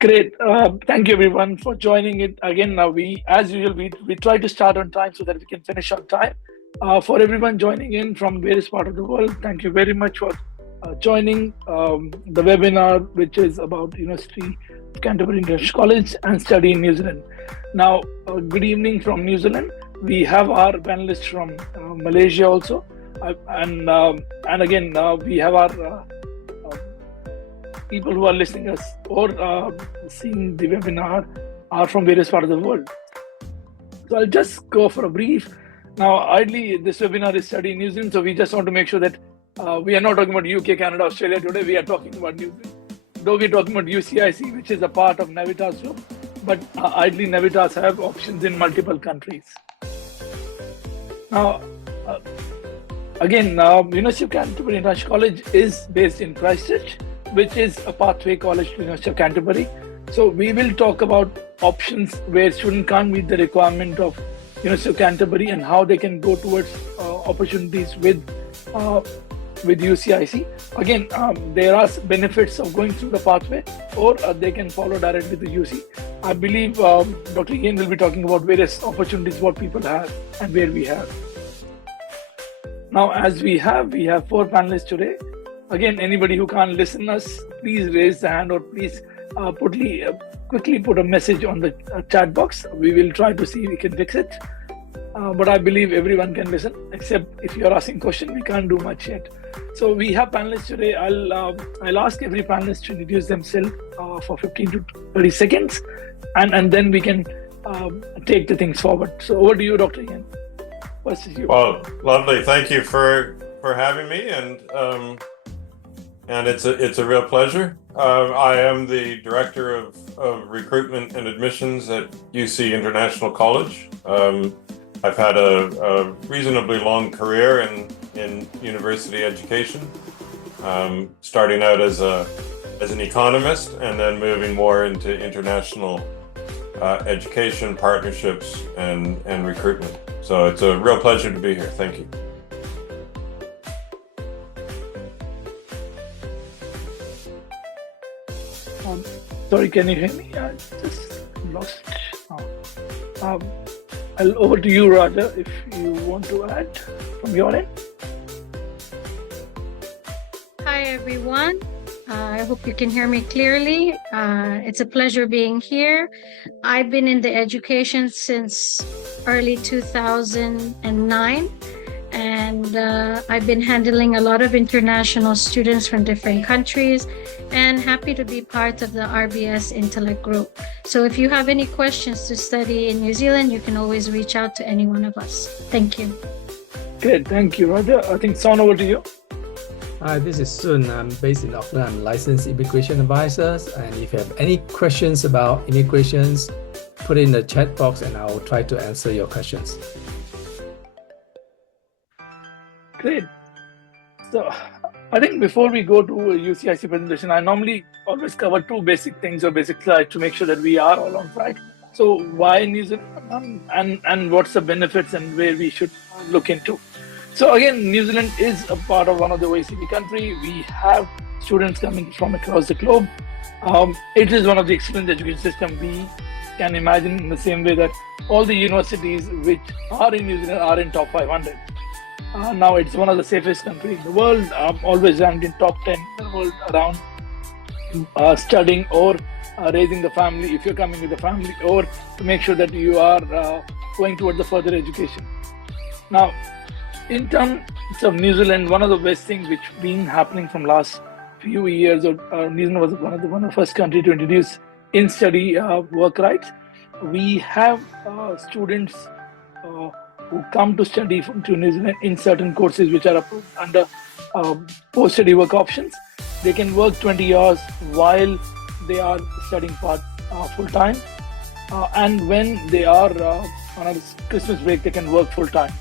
Great. Thank you everyone for joining it again. Now as usual, we try to start on time so that we can finish on time. For everyone joining in from various part of the world, thank you very much for joining the webinar, which is about University of Canterbury International College and study in New Zealand. Now, good evening from New Zealand. We have our panelists from Malaysia also, and again we have our people who are listening us or seeing the webinar are from various parts of the world. So I'll just go for a brief. Now, ideally, this webinar is study in New Zealand, so we just want to make sure that we are not talking about UK, Canada, Australia today. We are talking about New Zealand. Though we're talking about UCIC, which is a part of Navitas group, but ideally Navitas have options in multiple countries. Now, again, University of Canterbury International College is based in Christchurch, which is a pathway college to University of Canterbury. So we will talk about options where students can't meet the requirement of University of Canterbury and how they can go towards opportunities with UCIC. Again, there are benefits of going through the pathway, or they can follow directly the UC. I believe Dr. Ian will be talking about various opportunities, what people have and where we have. Now, as we have 4 panelists today. Again, anybody who can't listen us, please raise the hand or please quickly put a message on the chat box. We will try to see if we can fix it. But I believe everyone can listen, except if you're asking question, we can't do much yet. So we have panelists today. I'll ask every panelist to introduce themselves for 15 to 30 seconds, and then we can take the things forward. So over to you, Dr. Ian. First is you. Well, lovely. Thank you for having me, and it's a real pleasure. I am the Director of Recruitment and Admissions at UC International College. I've had a reasonably long career in university education, starting out as an economist and then moving more into international education, partnerships, and recruitment. So it's a real pleasure to be here. Thank you. Sorry, can you hear me? I just lost. Over to you, Raja, if you want to add from your end. Hi, everyone. I hope you can hear me clearly. It's a pleasure being here. I've been in the education since early 2009. And I've been handling a lot of international students from different countries, and happy to be part of the RBS Intellect group. So if you have any questions to study in New Zealand, you can always reach out to any one of us. Thank you. Good, thank you, Roger. I think Son, over to you. Hi, this is Sun. I'm based in Auckland. I'm licensed immigration advisor. And if you have any questions about immigrations, put it in the chat box and I'll try to answer your questions. Great. So I think before we go to a UCIC presentation, I normally always cover 2 basic things or basic slides to make sure that we are all on track. So why New Zealand and what's the benefits and where we should look into. So again, New Zealand is a part of one of the OECD country. We have students coming from across the globe. It is one of the excellent education system we can imagine, in the same way that all the universities which are in New Zealand are in top 500. Now it's one of the safest countries in the world, always ranked in top 10 in the world around studying or raising the family, if you're coming with a family, or to make sure that you are going towards the further education. Now, in terms of New Zealand, one of the best things which been happening from last few years, or New Zealand was one of the first country to introduce in-study work rights. We have students who come to study to New Zealand in certain courses which are approved under post-study work options. They can work 20 hours while they are studying full-time. And when they are on a Christmas break, they can work full-time.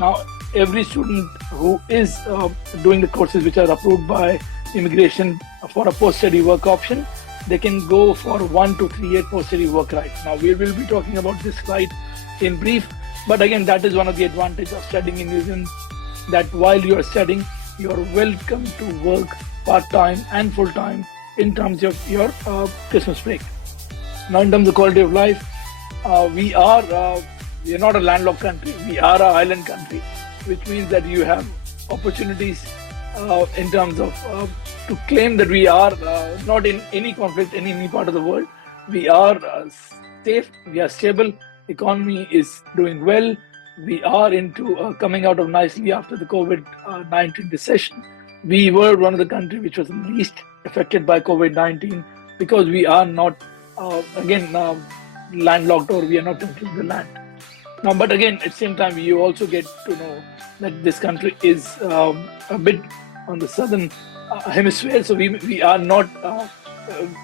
Now, every student who is doing the courses which are approved by immigration for a post-study work option, they can go for 1 to 3 year post-study work rights. Now, we will be talking about this right in brief. But again, that is one of the advantages of studying in New Zealand, that while you are studying, you are welcome to work part-time and full-time in terms of your Christmas break. Now, in terms of quality of life, we are not a landlocked country. We are an island country, which means that you have opportunities in terms of to claim that we are not in any conflict in any part of the world. We are safe. We are stable. Economy is doing well. We are into coming out of nicely after the COVID-19 recession. We were one of the countries which was least affected by COVID-19 because we are not, landlocked, or we are not controlling the land. Now, but again, at the same time, you also get to know that this country is a bit on the southern hemisphere, so we are not,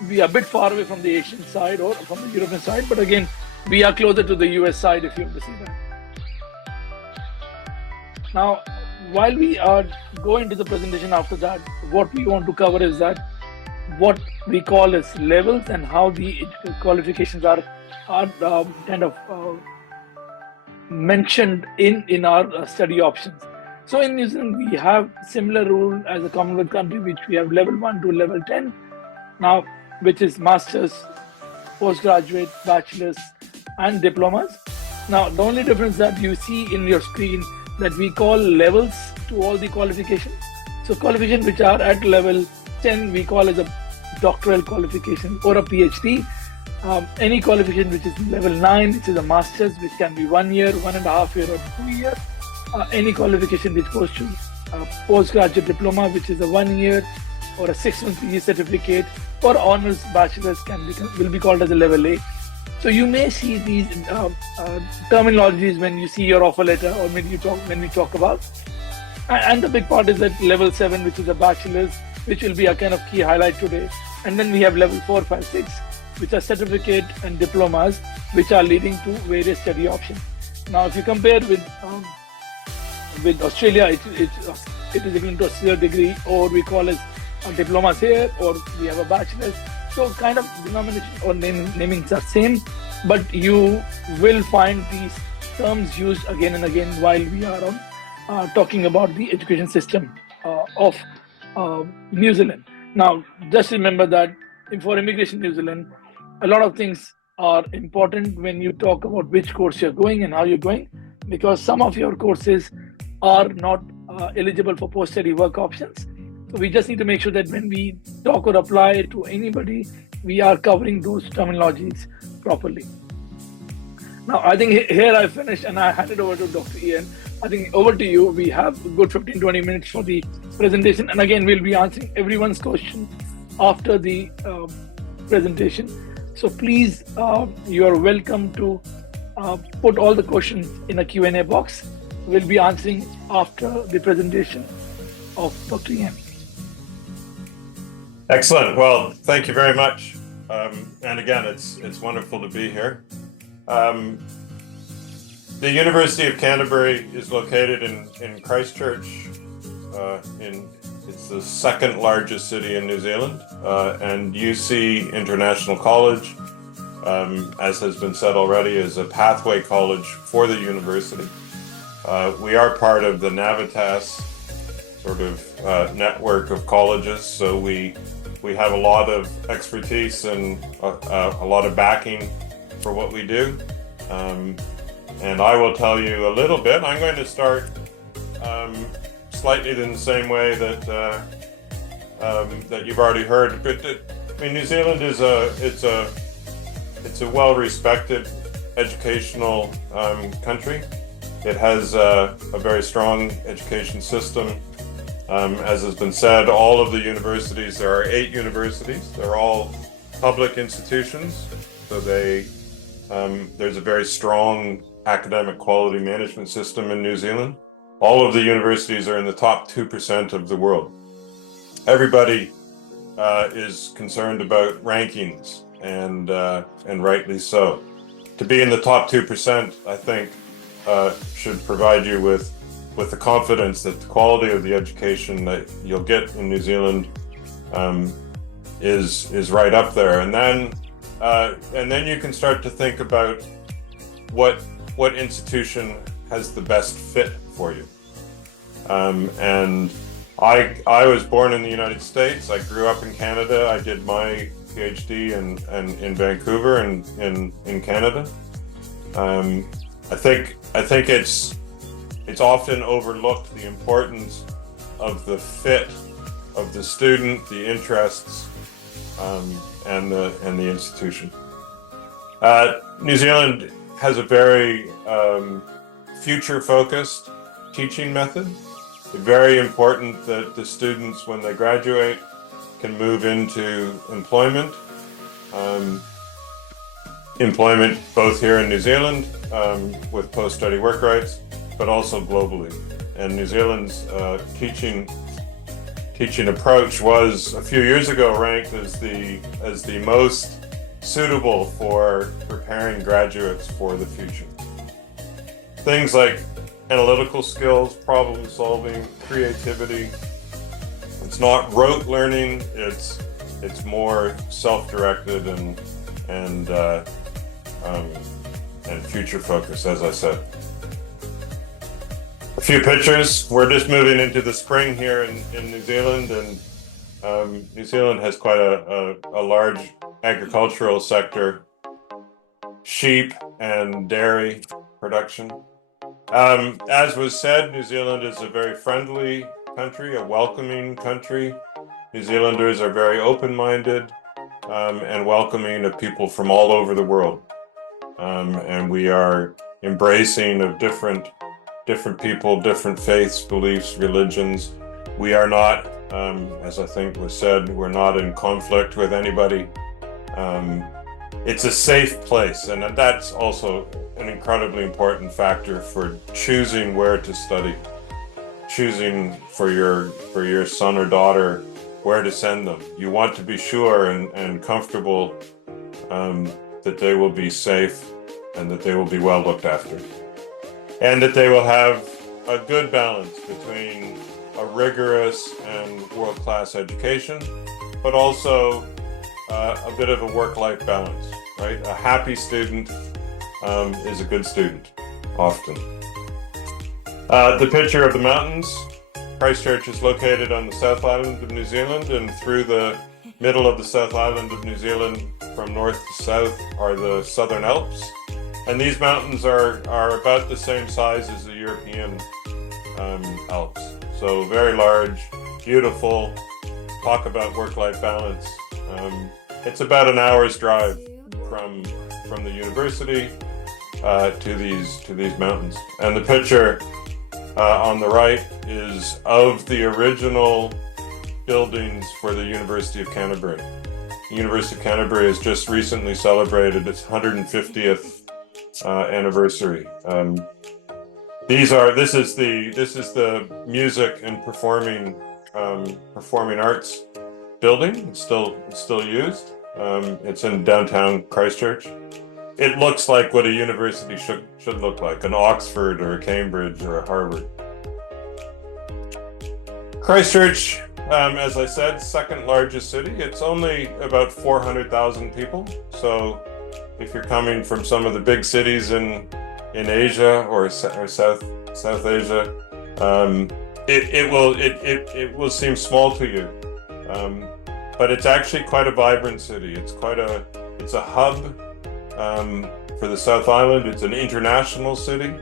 we are a bit far away from the Asian side or from the European side, but again, we are closer to the US side, if you want to see that. Now, while we are going to the presentation after that, what we want to cover is that what we call as levels and how the qualifications are kind of mentioned in our study options. So in New Zealand, we have similar rule as a Commonwealth country, which we have level 1 to level 10 now, which is masters, postgraduate, bachelors, and diplomas. Now, the only difference that you see in your screen that we call levels to all the qualifications. So qualifications which are at level 10, we call as a doctoral qualification or a PhD. Any qualification which is level 9, which is a master's, which can be 1 year, 1.5 year, or 2 year. Any qualification which goes to postgraduate diploma, which is a 1 year or a 6-month PG certificate, or honors bachelor's will be called as a level 8. So you may see these terminologies when you see your offer letter or when we talk about. And the big part is that level 7, which is a bachelor's, which will be a kind of key highlight today. And then we have level 4, 5, 6, which are certificate and diplomas, which are leading to various study options. Now, if you compare with Australia, it is equivalent to a 0 degree, or we call it a diploma here, or we have a bachelor's. So kind of denomination or namings are same, but you will find these terms used again and again while we are on talking about the education system of New Zealand. Now, just remember that for immigration New Zealand, a lot of things are important when you talk about which course you're going and how you're going, because some of your courses are not eligible for post-study work options. So we just need to make sure that when we talk or apply to anybody, we are covering those terminologies properly. Now, I think here I finished and I hand it over to Dr. Ian. I think over to you. We have a good 15-20 minutes for the presentation. And again, we'll be answering everyone's question after the presentation. So please, you are welcome to put all the questions in a Q&A box. We'll be answering after the presentation of Dr. Ian. Excellent. Well, thank you very much. And again, it's wonderful to be here. The University of Canterbury is located in Christchurch. It's the second largest city in New Zealand, and UC International College, as has been said already, is a pathway college for the university. We are part of the Navitas sort of network of colleges, so we have a lot of expertise and a lot of backing for what we do. And I will tell you a little bit. I'm going to start slightly in the same way that that you've already heard. But I mean, New Zealand is it's a well-respected educational country. It has a very strong education system. As has been said, all of the universities, there are 8 universities. They're all public institutions, so there's a very strong academic quality management system in New Zealand. All of the universities are in the top 2% of the world. Everybody is concerned about rankings, and rightly so. To be in the top 2%, I think, should provide you with the confidence that the quality of the education that you'll get in New Zealand is right up there. And then you can start to think about what institution has the best fit for you. And I was born in the United States. I grew up in Canada. I did my PhD and in Vancouver and in Canada. I think it's often overlooked the importance of the fit of the student, the interests, and the institution. New Zealand has a very future-focused teaching method. It's very important that the students, when they graduate, can move into employment. Employment both here in New Zealand with post-study work rights, but also globally. And New Zealand's teaching approach was a few years ago ranked as the most suitable for preparing graduates for the future. Things like analytical skills, problem solving, creativity. It's not rote learning. It's more self-directed and future focused, as I said. A few pictures. We're just moving into the spring here in New Zealand, and New Zealand has quite a large agricultural sector, sheep and dairy production. As was said, New Zealand is a very friendly country, a welcoming country. New Zealanders are very open-minded and welcoming of people from all over the world. And we are embracing of different people, different faiths, beliefs, religions. We are not, as I think was said, we're not in conflict with anybody. It's a safe place, and that's also an incredibly important factor for choosing where to study, choosing for your son or daughter where to send them. You want to be sure and comfortable that they will be safe and that they will be well looked after, and that they will have a good balance between a rigorous and world-class education, but also a bit of a work-life balance, right? A happy student is a good student, often. The picture of the mountains. Christchurch is located on the South Island of New Zealand, and through the middle of the South Island of New Zealand, from north to south, are the Southern Alps. And these mountains are about the same size as the European Alps. So very large, beautiful. Talk about work-life balance. It's about an hour's drive from the university to these mountains. And the picture on the right is of the original buildings for the University of Canterbury. The University of Canterbury has just recently celebrated its 150th anniversary. This is the music and performing arts building. It's still used. It's in downtown Christchurch. It looks like what a university should look like, an Oxford or a Cambridge or a Harvard. Christchurch, as I said, second largest city. It's only about 400,000 people. So if you're coming from some of the big cities in Asia or South Asia, it will seem small to you. But it's actually quite a vibrant city. It's a hub for the South Island. It's an international city.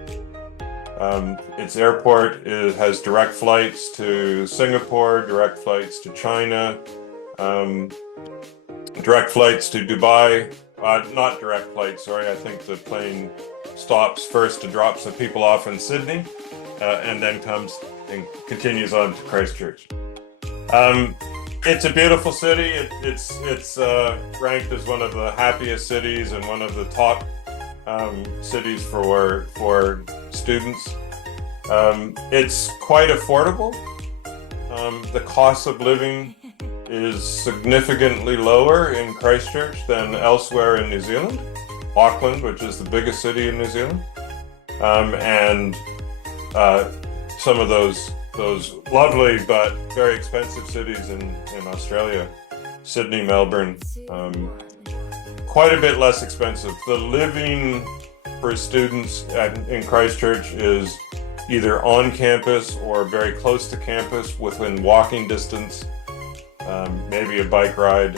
Its airport has direct flights to Singapore, direct flights to China, direct flights to Dubai. Not direct flights, sorry. I think the plane stops first to drop some people off in Sydney, and then comes and continues on to Christchurch. It's a beautiful city. It's ranked as one of the happiest cities and one of the top cities for students. It's quite affordable. The cost of living is significantly lower in Christchurch than elsewhere in New Zealand. Auckland, which is the biggest city in New Zealand, and some of those lovely but very expensive cities in Australia, Sydney, Melbourne, quite a bit less expensive. The living for students in Christchurch is either on campus or very close to campus, within walking distance, maybe a bike ride.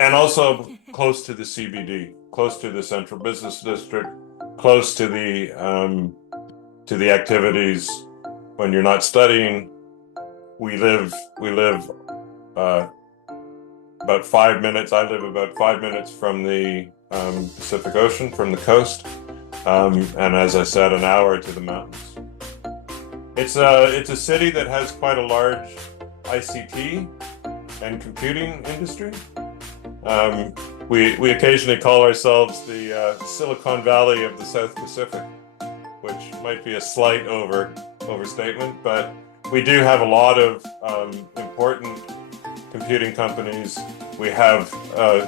and also close to the CBD, close to the Central Business District, close to the activities when you're not studying. We live about 5 minutes. I live about 5 minutes from the Pacific Ocean, from the coast, and as I said, an hour to the mountains. It's a city that has quite a large ICT and computing industry. We occasionally call ourselves the Silicon Valley of the South Pacific, which might be a slight overstatement, but we do have a lot of important computing companies. We have,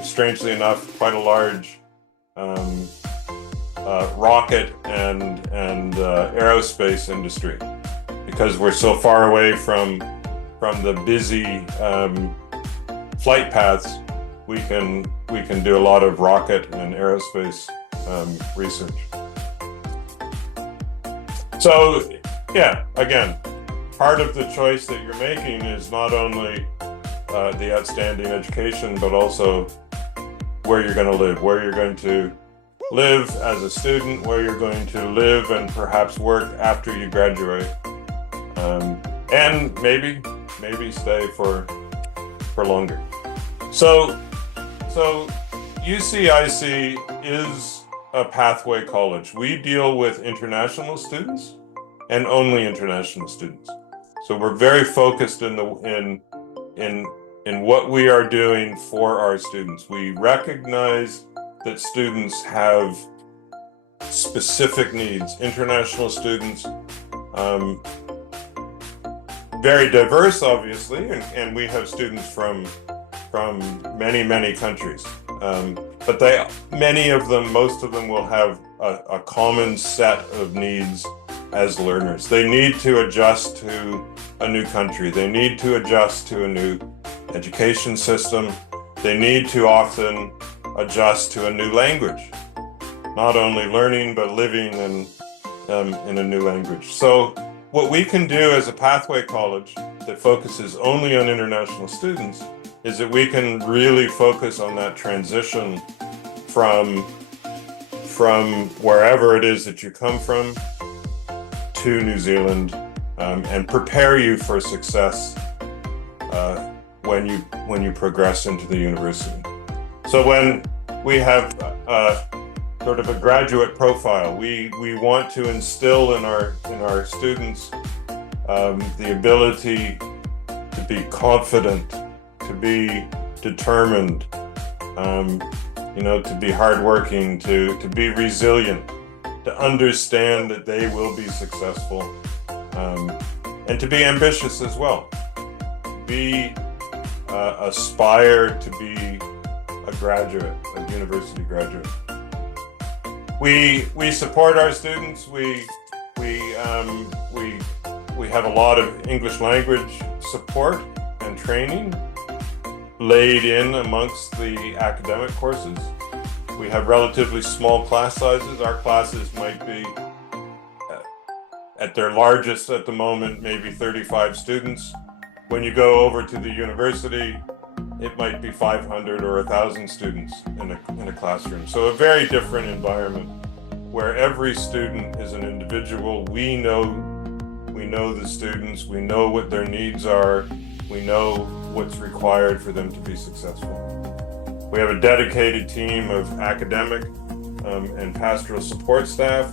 strangely enough, quite a large rocket and aerospace industry, because we're so far away from the busy flight paths. We can do a lot of rocket and aerospace research. So yeah, again, part of the choice that you're making is not only the outstanding education, but also where you're going to live, where you're going to live as a student, where you're going to live and perhaps work after you graduate, and maybe stay for longer. So UCIC is a pathway college. We deal with international students and only international students. So we're very focused in what we are doing for our students. We recognize that students have specific needs. International students, very diverse, obviously, and we have students from many countries. But most of them will have a common set of needs as learners. They need to adjust to a new country. They need to adjust to a new education system. They need to often adjust to a new language, not only learning, but living in a new language. So what we can do as a pathway college that focuses only on international students is that we can really focus on that transition from wherever it is that you come from to New Zealand, and prepare you for success when you progress into the university. So when we have sort of a graduate profile, we want to instill in our students the ability to be confident, to be determined, to be hardworking, to be resilient, to understand that they will be successful, and to be ambitious as well. Aspire to be a graduate, a university graduate. We support our students. We have a lot of English language support and training laid in amongst the academic courses. We have relatively small class sizes. Our classes might be, at their largest at the moment, maybe 35 students. When you go over to the university, it might be 500 or 1,000 students in a classroom. So a very different environment where every student is an individual. We know the students, we know what their needs are, we know what's required for them to be successful. We have a dedicated team of academic and pastoral support staff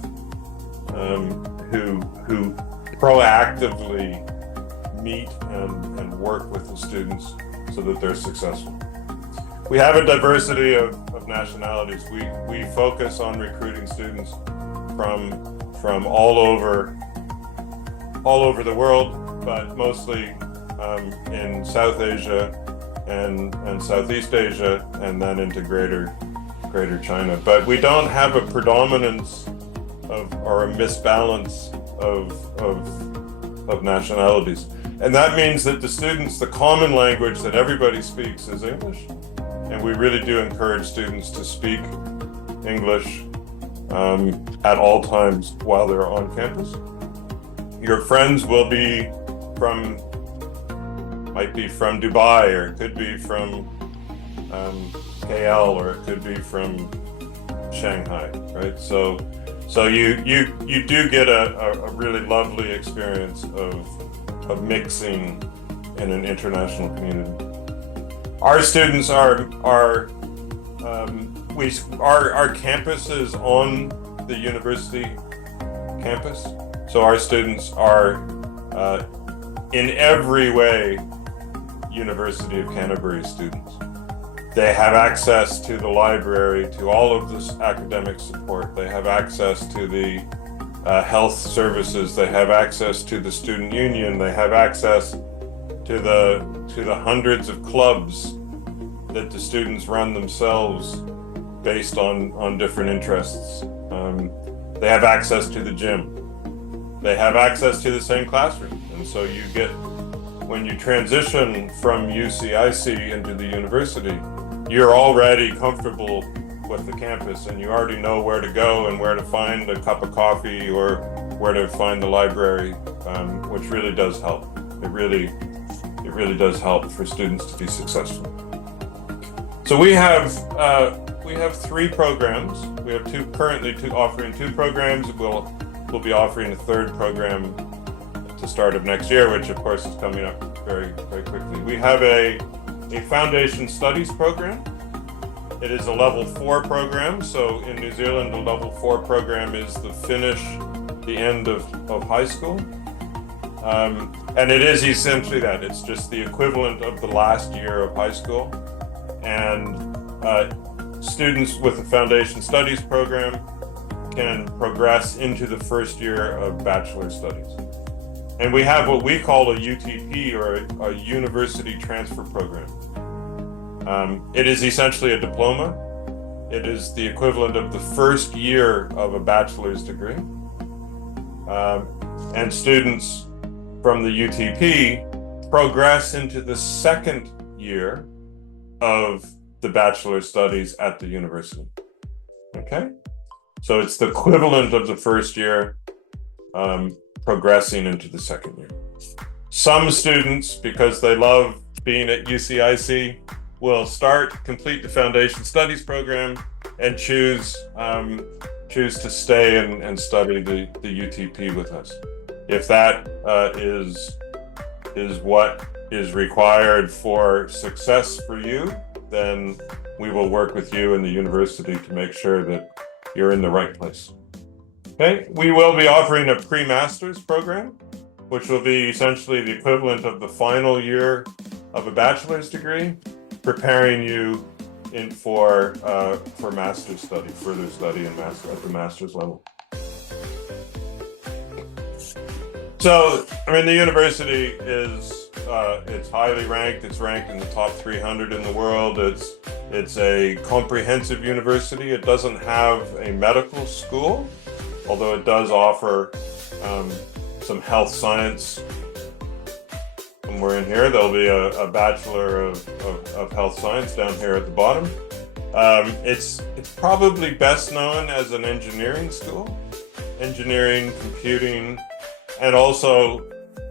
who proactively meet and work with the students so that they're successful. We have a diversity of nationalities. We focus on recruiting students from all over the world, but mostly in South Asia and Southeast Asia, and then into Greater China. But we don't have a predominance or a misbalance of nationalities. And that means that the students, the common language that everybody speaks is English. And we really do encourage students to speak English at all times while they're on campus. Your friends will be might be from Dubai, or it could be from KL, or it could be from Shanghai, right? So you do get a really lovely experience of mixing in an international community. Our students our campus is on the university campus, so our students are in every way University of Canterbury students. They have access to the library, to all of this academic support. They have access to the health services. They have access to the student union. They have access to the hundreds of clubs that the students run themselves based on different interests. They have access to the gym. They have access to the same classroom. And so you get, when you transition from UCIC into the university, you're already comfortable with the campus and you already know where to go and where to find a cup of coffee or where to find the library, which really does help. It really does help for students to be successful. So we have 3 programs. We have currently offering 2 programs. We'll be offering a 3rd program at the start of next year, which of course is coming up very, very quickly. We have a foundation studies program. It is a level 4 program. So in New Zealand, the level 4 program is the end of high school. And it is essentially that. It's just the equivalent of the last year of high school. And students with the foundation studies program can progress into the first year of bachelor studies. And we have what we call a UTP, or a university transfer program. It is essentially a diploma. It is the equivalent of the first year of a bachelor's degree. And students from the UTP progress into the second year of the bachelor studies at the university. Okay? So it's the equivalent of the first year, progressing into the second year. Some students, because they love being at UCIC, will complete the foundation studies program and choose to stay and study the UTP with us. If that is what is required for success for you, then we will work with you and the university to make sure that you're in the right place. Okay, we will be offering a pre-master's program, which will be essentially the equivalent of the final year of a bachelor's degree, preparing you for master's study, further study at the master's level. So, I mean, the university is it's highly ranked. It's ranked in the top 300 in the world. It's a comprehensive university. It doesn't have a medical school, although it does offer some health science. Somewhere in here, there'll be a Bachelor of Health Science down here at the bottom. It's probably best known as an engineering school, engineering, computing, and also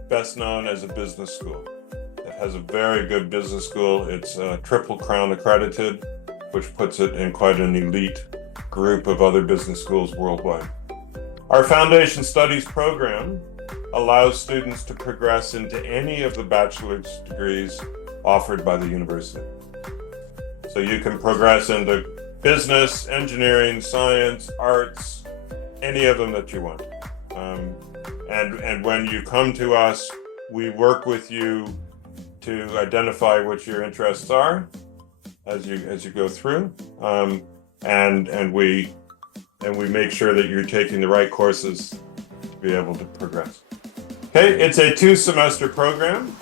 best known as a business school. It has a very good business school. It's Triple Crown accredited, which puts it in quite an elite group of other business schools worldwide. Our foundation studies program allows students to progress into any of the bachelor's degrees offered by the university. So you can progress into business, engineering, science, arts, any of them that you want. And when you come to us, we work with you to identify what your interests are as you go through, and we make sure that you're taking the right courses to be able to progress. Okay, it's a 2-semester program,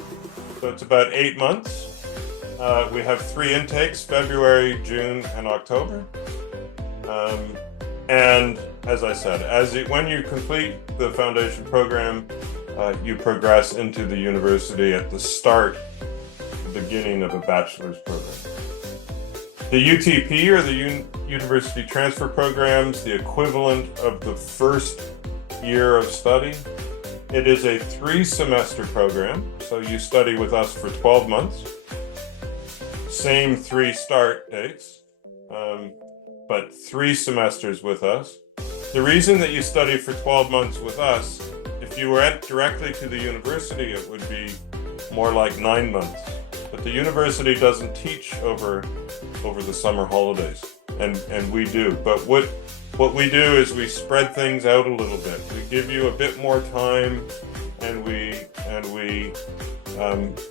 so it's about 8 months. We have 3 intakes: February, June, and October. And as I said, when you complete the foundation program, you progress into the university at the beginning of a bachelor's program. The UTP, or the University Transfer Programs, the equivalent of the first year of study. It is a 3-semester program, so you study with us for 12 months. Same 3 start dates, but 3 semesters with us. The reason that you study for 12 months with us, if you went directly to the university, it would be more like 9 months. But the university doesn't teach over the summer holidays, and we do. But what we do is we spread things out a little bit. We give you a bit more time, and we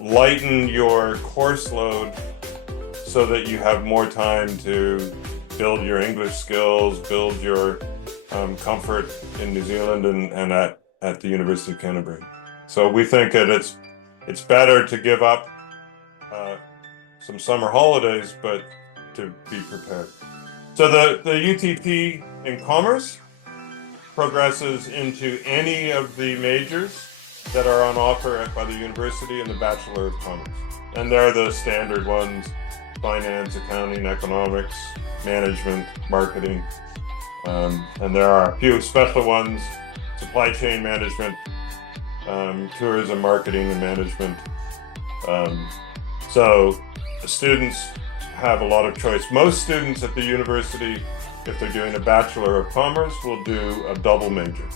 lighten your course load so that you have more time to build your English skills, build your comfort in New Zealand and at the University of Canterbury. So we think that it's better to give up some summer holidays, but to be prepared. So the UTP in Commerce progresses into any of the majors that are on offer by the university in the Bachelor of Commerce. And they're the standard ones: finance, accounting, economics, management, marketing. And there are a few special ones: supply chain management, tourism, marketing, and management. So the students have a lot of choice. Most students at the university, if they're doing a Bachelor of Commerce, will do a double major.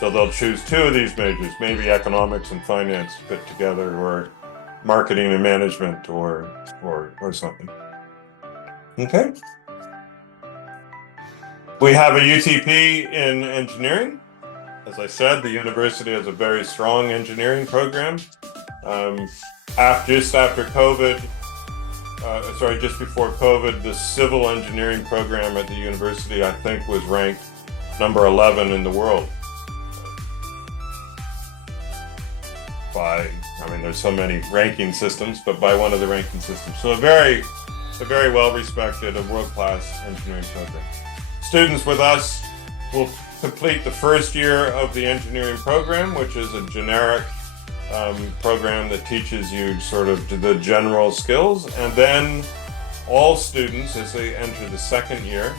So they'll choose 2 of these majors, maybe economics and finance fit together, or marketing and management, or something. Okay. We have a UTP in engineering. As I said, the university has a very strong engineering program. Just before COVID, the civil engineering program at the university, I think, was ranked number 11 in the world. There's so many ranking systems, but by one of the ranking systems. So a very well-respected, a world-class engineering program. Students with us will complete the first year of the engineering program, which is a generic program that teaches you sort of the general skills. And then all students, as they enter the second year,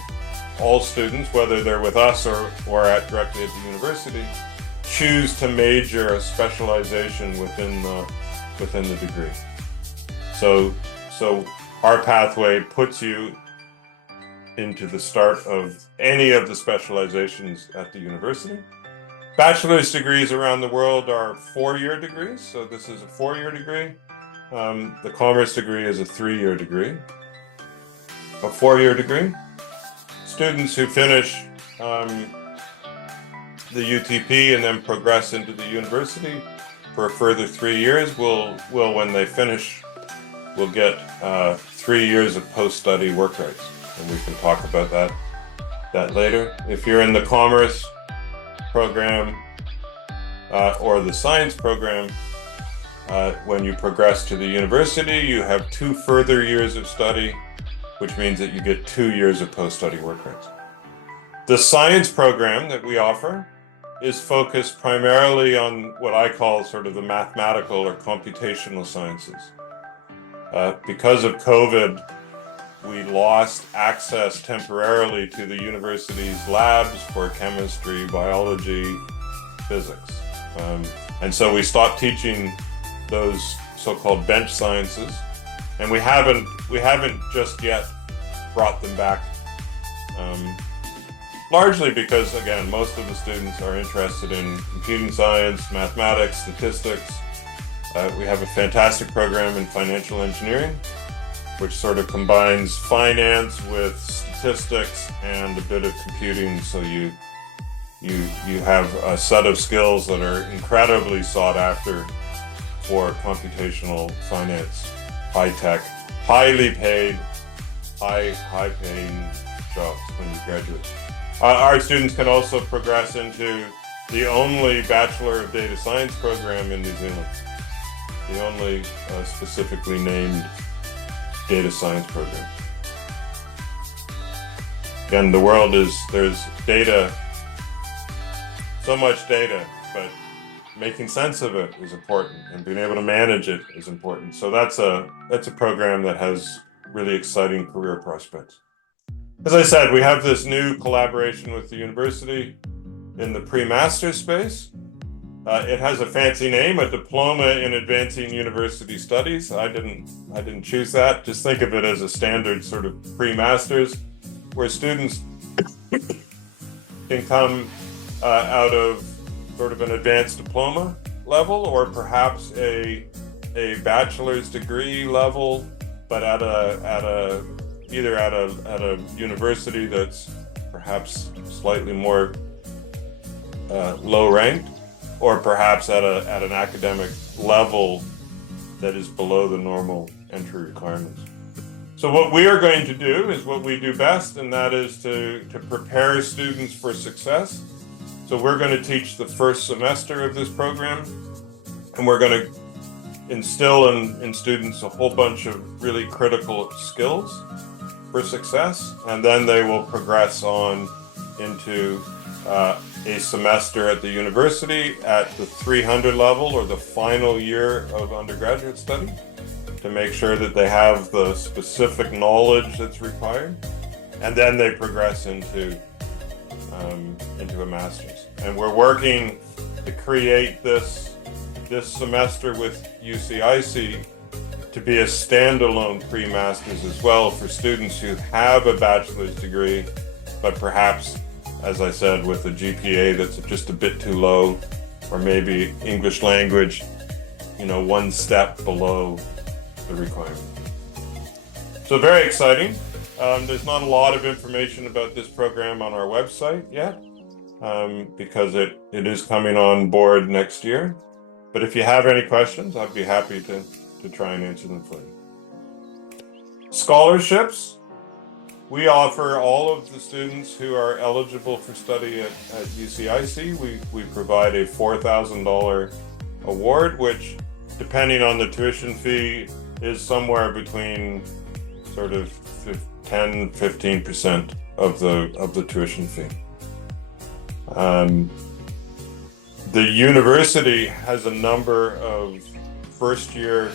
all students, whether they're with us or directly at the university, choose to major a specialization within the degree. So our pathway puts you into the start of any of the specializations at the university. Bachelor's degrees around the world are 4-year degrees, so this is a 4-year degree. The commerce degree is a 3-year degree. A 4-year degree. Students who finish the UTP and then progress into the university for a further 3 years will when they finish, will get 3 years of post-study work rights. And we can talk about that later. If you're in the commerce program or the science program, when you progress to the university, you have 2 further years of study, which means that you get 2 years of post-study work rights. The science program that we offer is focused primarily on what I call sort of the mathematical or computational sciences. Because of COVID, we lost access temporarily to the university's labs for chemistry, biology, physics. And so we stopped teaching those so-called bench sciences, and we haven't just yet brought them back. Largely because, again, most of the students are interested in computing science, mathematics, statistics. We have a fantastic program in financial engineering, which sort of combines finance with statistics and a bit of computing, so you have a set of skills that are incredibly sought after for computational finance, high tech, highly paid, high paying jobs when you graduate. Our students can also progress into the only Bachelor of Data Science program in New Zealand, the only specifically named data science program. Again, the world there's data, so much data, but making sense of it is important, and being able to manage it is important. So that's a program that has really exciting career prospects. As I said, we have this new collaboration with the university in the pre-master space. It has a fancy name, a Diploma in Advancing University Studies. I didn't choose that. Just think of it as a standard sort of pre-masters, where students can come out of sort of an advanced diploma level, or perhaps a bachelor's degree level, but at a university that's perhaps slightly more low ranked, or perhaps at an academic level that is below the normal entry requirements. So what we are going to do is what we do best, and that is to prepare students for success. So we're going to teach the first semester of this program, and we're going to instill in students a whole bunch of really critical skills for success, and then they will progress on into a semester at the university at the 300 level, or the final year of undergraduate study, to make sure that they have the specific knowledge that's required, and then they progress into a master's. And we're working to create this semester with UCIC to be a standalone pre-masters as well, for students who have a bachelor's degree, but perhaps, as I said, with a GPA that's just a bit too low, or maybe English language, one step below the requirement. So very exciting. There's not a lot of information about this program on our website yet, because it is coming on board next year. But if you have any questions, I'd be happy to try and answer them for you. Scholarships. We offer all of the students who are eligible for study at UCIC. We provide a $4,000 award, which, depending on the tuition fee, is somewhere between sort of 10-15% of the tuition fee. The university has a number of first-year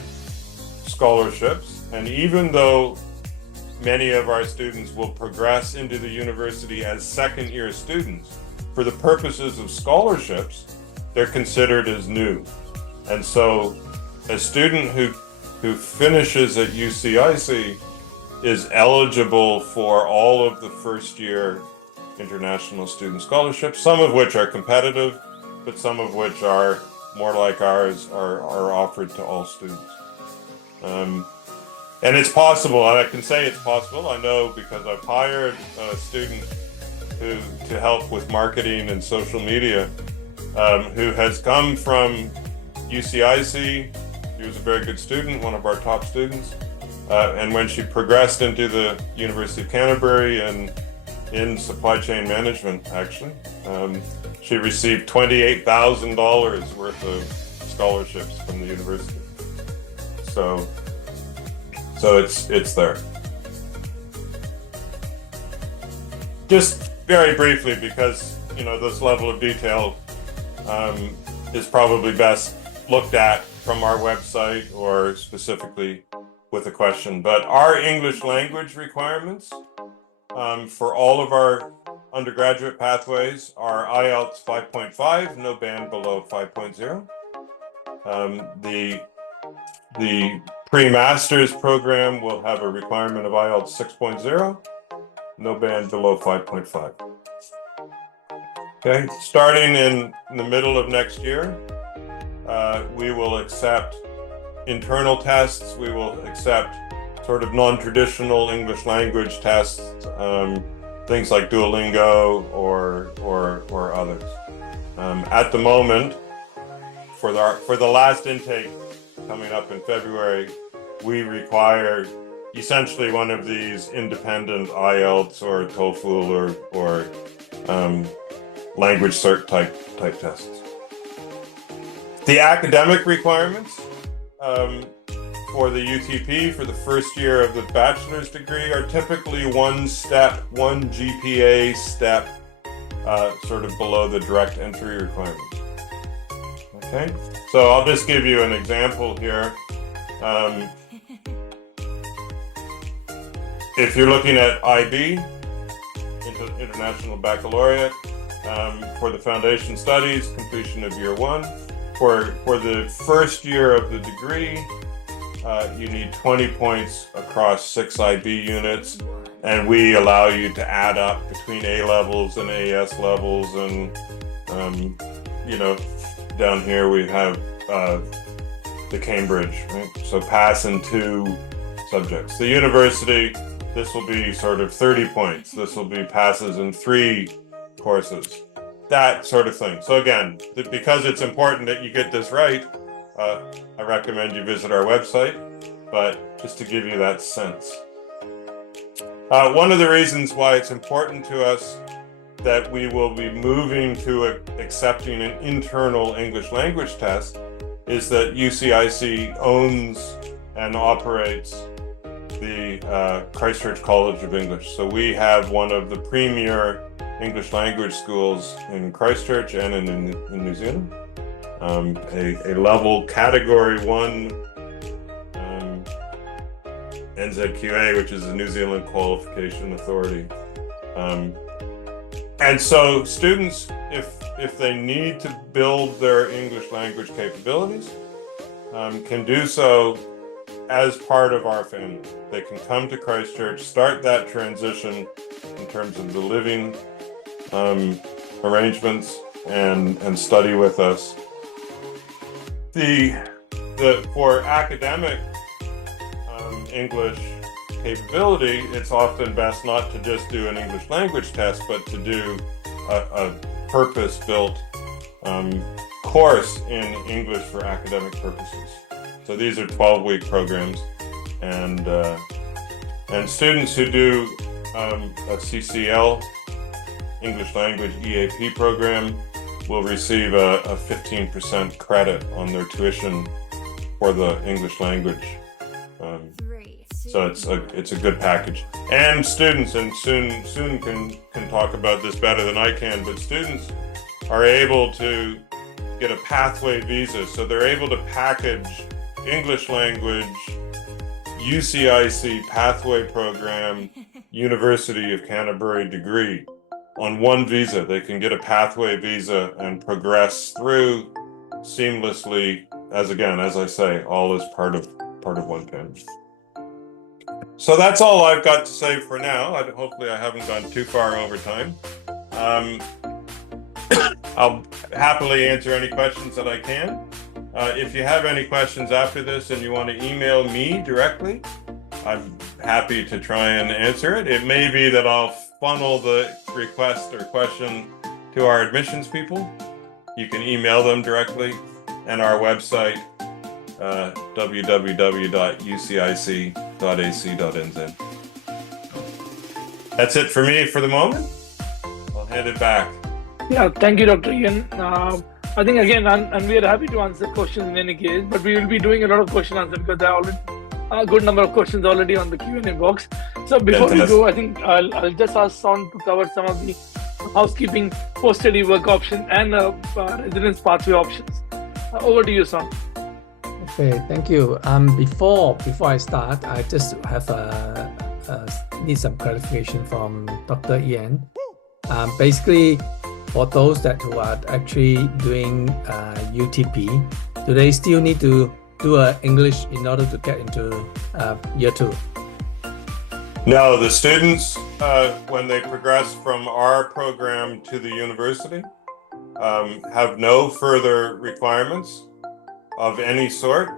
scholarships, and even though many of our students will progress into the university as second-year students, for the purposes of scholarships, they're considered as new. And so a student who finishes at UCIC is eligible for all of the first-year international student scholarships, some of which are competitive, but some of which are more like ours, are offered to all students. And it's possible, and I can say it's possible, I know, because I've hired a student to help with marketing and social media, who has come from UCIC. She was a very good student, one of our top students. And when she progressed into the University of Canterbury and in supply chain management, actually, she received $28,000 worth of scholarships from the university. So it's there. Just very briefly, because this level of detail is probably best looked at from our website or specifically with a question. But our English language requirements for all of our undergraduate pathways are IELTS 5.5, no band below 5.0. The pre-masters program will have a requirement of IELTS 6.0, no band below 5.5. Okay, starting in the middle of next year, we will accept internal tests. We will accept sort of non-traditional English language tests, things like Duolingo or others. At the moment, for the last intake coming up in February, we require essentially one of these independent IELTS or TOEFL or language cert type tests. The academic requirements for the UTP for the first year of the bachelor's degree are typically one GPA step sort of below the direct entry requirements. Okay, so I'll just give you an example here. If you're looking at IB, International Baccalaureate, For the foundation studies, completion of year 1. For the first year of the degree, you need 20 points across 6 IB units, and we allow you to add up between A levels and AS levels, and down here we have the Cambridge, right? So pass in 2 subjects. The university, this will be sort of 30 points. This will be passes in 3 courses, that sort of thing. So again, because it's important that you get this right, I recommend you visit our website, but just to give you that sense. One of the reasons why it's important to us that we will be moving to accepting an internal English language test is that UCIC owns and operates the Christchurch College of English. So we have one of the premier English language schools in Christchurch and in New Zealand. A level category 1 NZQA, which is the New Zealand Qualification Authority. And so students, if they need to build their English language capabilities, can do so as part of our family. They can come to Christchurch, start that transition in terms of the living arrangements, and study with us. For academic English capability, it's often best not to just do an English language test, but to do a purpose-built course in English for academic purposes. So these are 12-week programs, and students who do a CCL English language EAP program will receive a 15% credit on their tuition for the English language. So it's a good package. And students, and soon can talk about this better than I can, but students are able to get a pathway visa. So they're able to package English language, UCIC pathway program, University of Canterbury degree on one visa. They can get a pathway visa and progress through seamlessly, as I say, all as part of one family. So that's all I've got to say for now. Hopefully I haven't gone too far over time. I'll happily answer any questions that I can. If you have any questions after this and you want to email me directly, I'm happy to try and answer it. It may be that I'll funnel the request or question to our admissions people. You can email them directly, and our website, www.ucic.ac.nz. That's it for me for the moment. I'll hand it back. Yeah, thank you, Dr. Ian. I think again, and we are happy to answer questions in any case, but we will be doing a lot of question answer because there are already a good number of questions already on the Q&A box. So before we go, I think I'll just ask Son to cover some of the housekeeping, post-study work option and residence pathway options. Over to you, Son. Okay, thank you. Before I start, I just have need some clarification from Dr. Ian. Basically, for those who are actually doing UTP, do they still need to do English in order to get into year 2? No, the students, when they progress from our program to the university, have no further requirements of any sort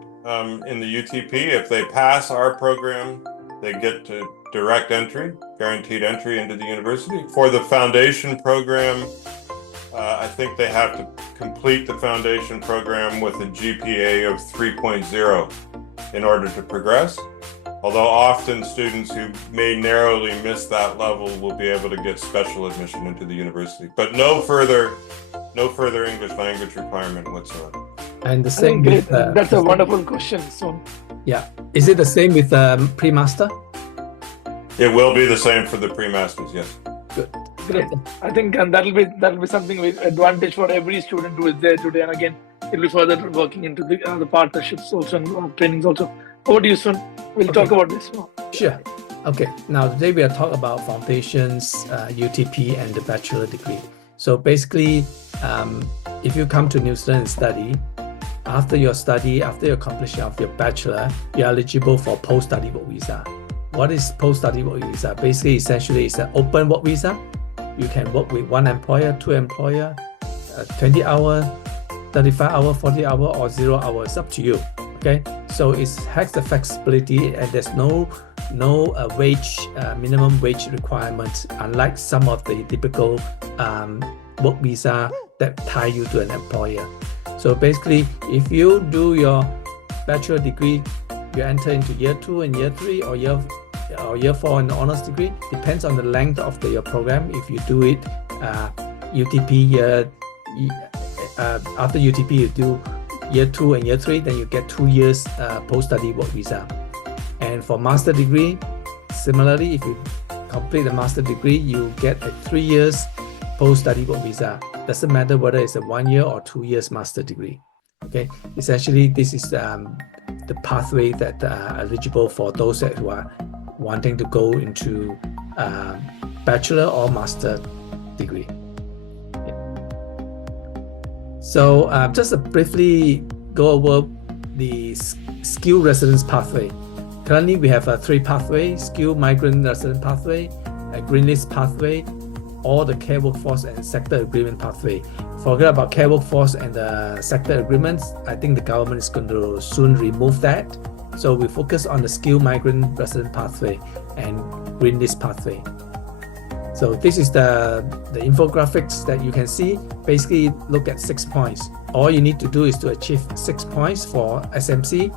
in the UTP. If they pass our program, they get to direct entry, guaranteed entry into the university. For the foundation program, I think they have to complete the foundation program with a GPA of 3.0 in order to progress. Although often students who may narrowly miss that level will be able to get special admission into the university, but no further English language requirement whatsoever. And the same with that's a wonderful question. So yeah, is it the same with pre-master? It will be the same for the pre-masters, yes. Good. Great. I think and that'll be something with advantage for every student who is there today. And again, it'll be further working into the partnerships also and trainings also. Over to you, Sun. We'll talk about this more. Sure. Okay. Now today we are talking about foundations, UTP, and the bachelor degree. So basically, if you come to New Zealand and study, after your completion of your bachelor, you're eligible for post-study work visa. What is post-study work visa? Basically, essentially, it's an open work visa. You can work with one employer, two employer, 20 hour, 35 hour, 40 hour, or 0 hours. Up to you. Okay, so it has the flexibility, and there's no minimum wage requirements, unlike some of the typical work visa that tie you to an employer. So basically, if you do your bachelor degree, you enter into year 2 and year 3 or year 4 in the honors degree. Depends on the length of your program. If you do it UTP after UTP you do year 2 and year 3, then you get 2 years post-study work visa. And for master degree, similarly, if you complete the master degree, you get a 3 years post-study work visa. Doesn't matter whether it's a 1 year or 2 years master degree. Okay, essentially this is the pathway that are eligible for those who are wanting to go into bachelor or master degree. So just to briefly go over the skill residence pathway. Currently, we have 3 pathways: skill migrant resident pathway, a green list pathway, or the care workforce and sector agreement pathway. Forget about care workforce and the sector agreements. I think the government is going to soon remove that. So we focus on the skill migrant resident pathway and green list pathway. So this is the infographics that you can see. Basically, look at 6 points. All you need to do is to achieve 6 points for SMC.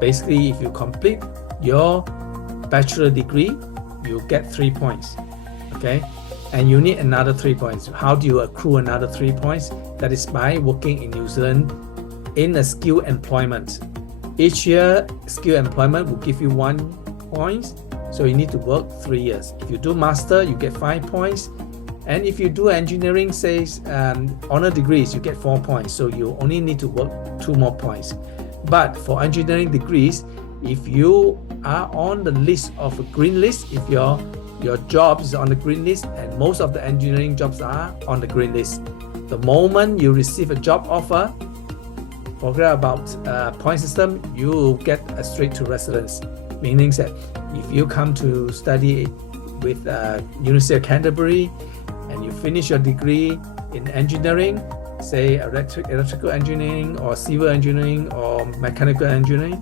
Basically, if you complete your bachelor degree, you get 3 points. Okay, and you need another 3 points. How do you accrue another 3 points? That is by working in New Zealand in a skill employment. Each year, skill employment will give you 1 point. So you need to work 3 years. If you do master, you get 5 points. And if you do engineering, say honor degrees, you get 4 points. So you only need to work 2 more points. But for engineering degrees, if you are on the list of a green list, if your job is on the green list, and most of the engineering jobs are on the green list, the moment you receive a job offer, forget about point system, you will get a straight to residence. Meaning that if you come to study with University of Canterbury and you finish your degree in engineering, say electrical engineering or civil engineering or mechanical engineering,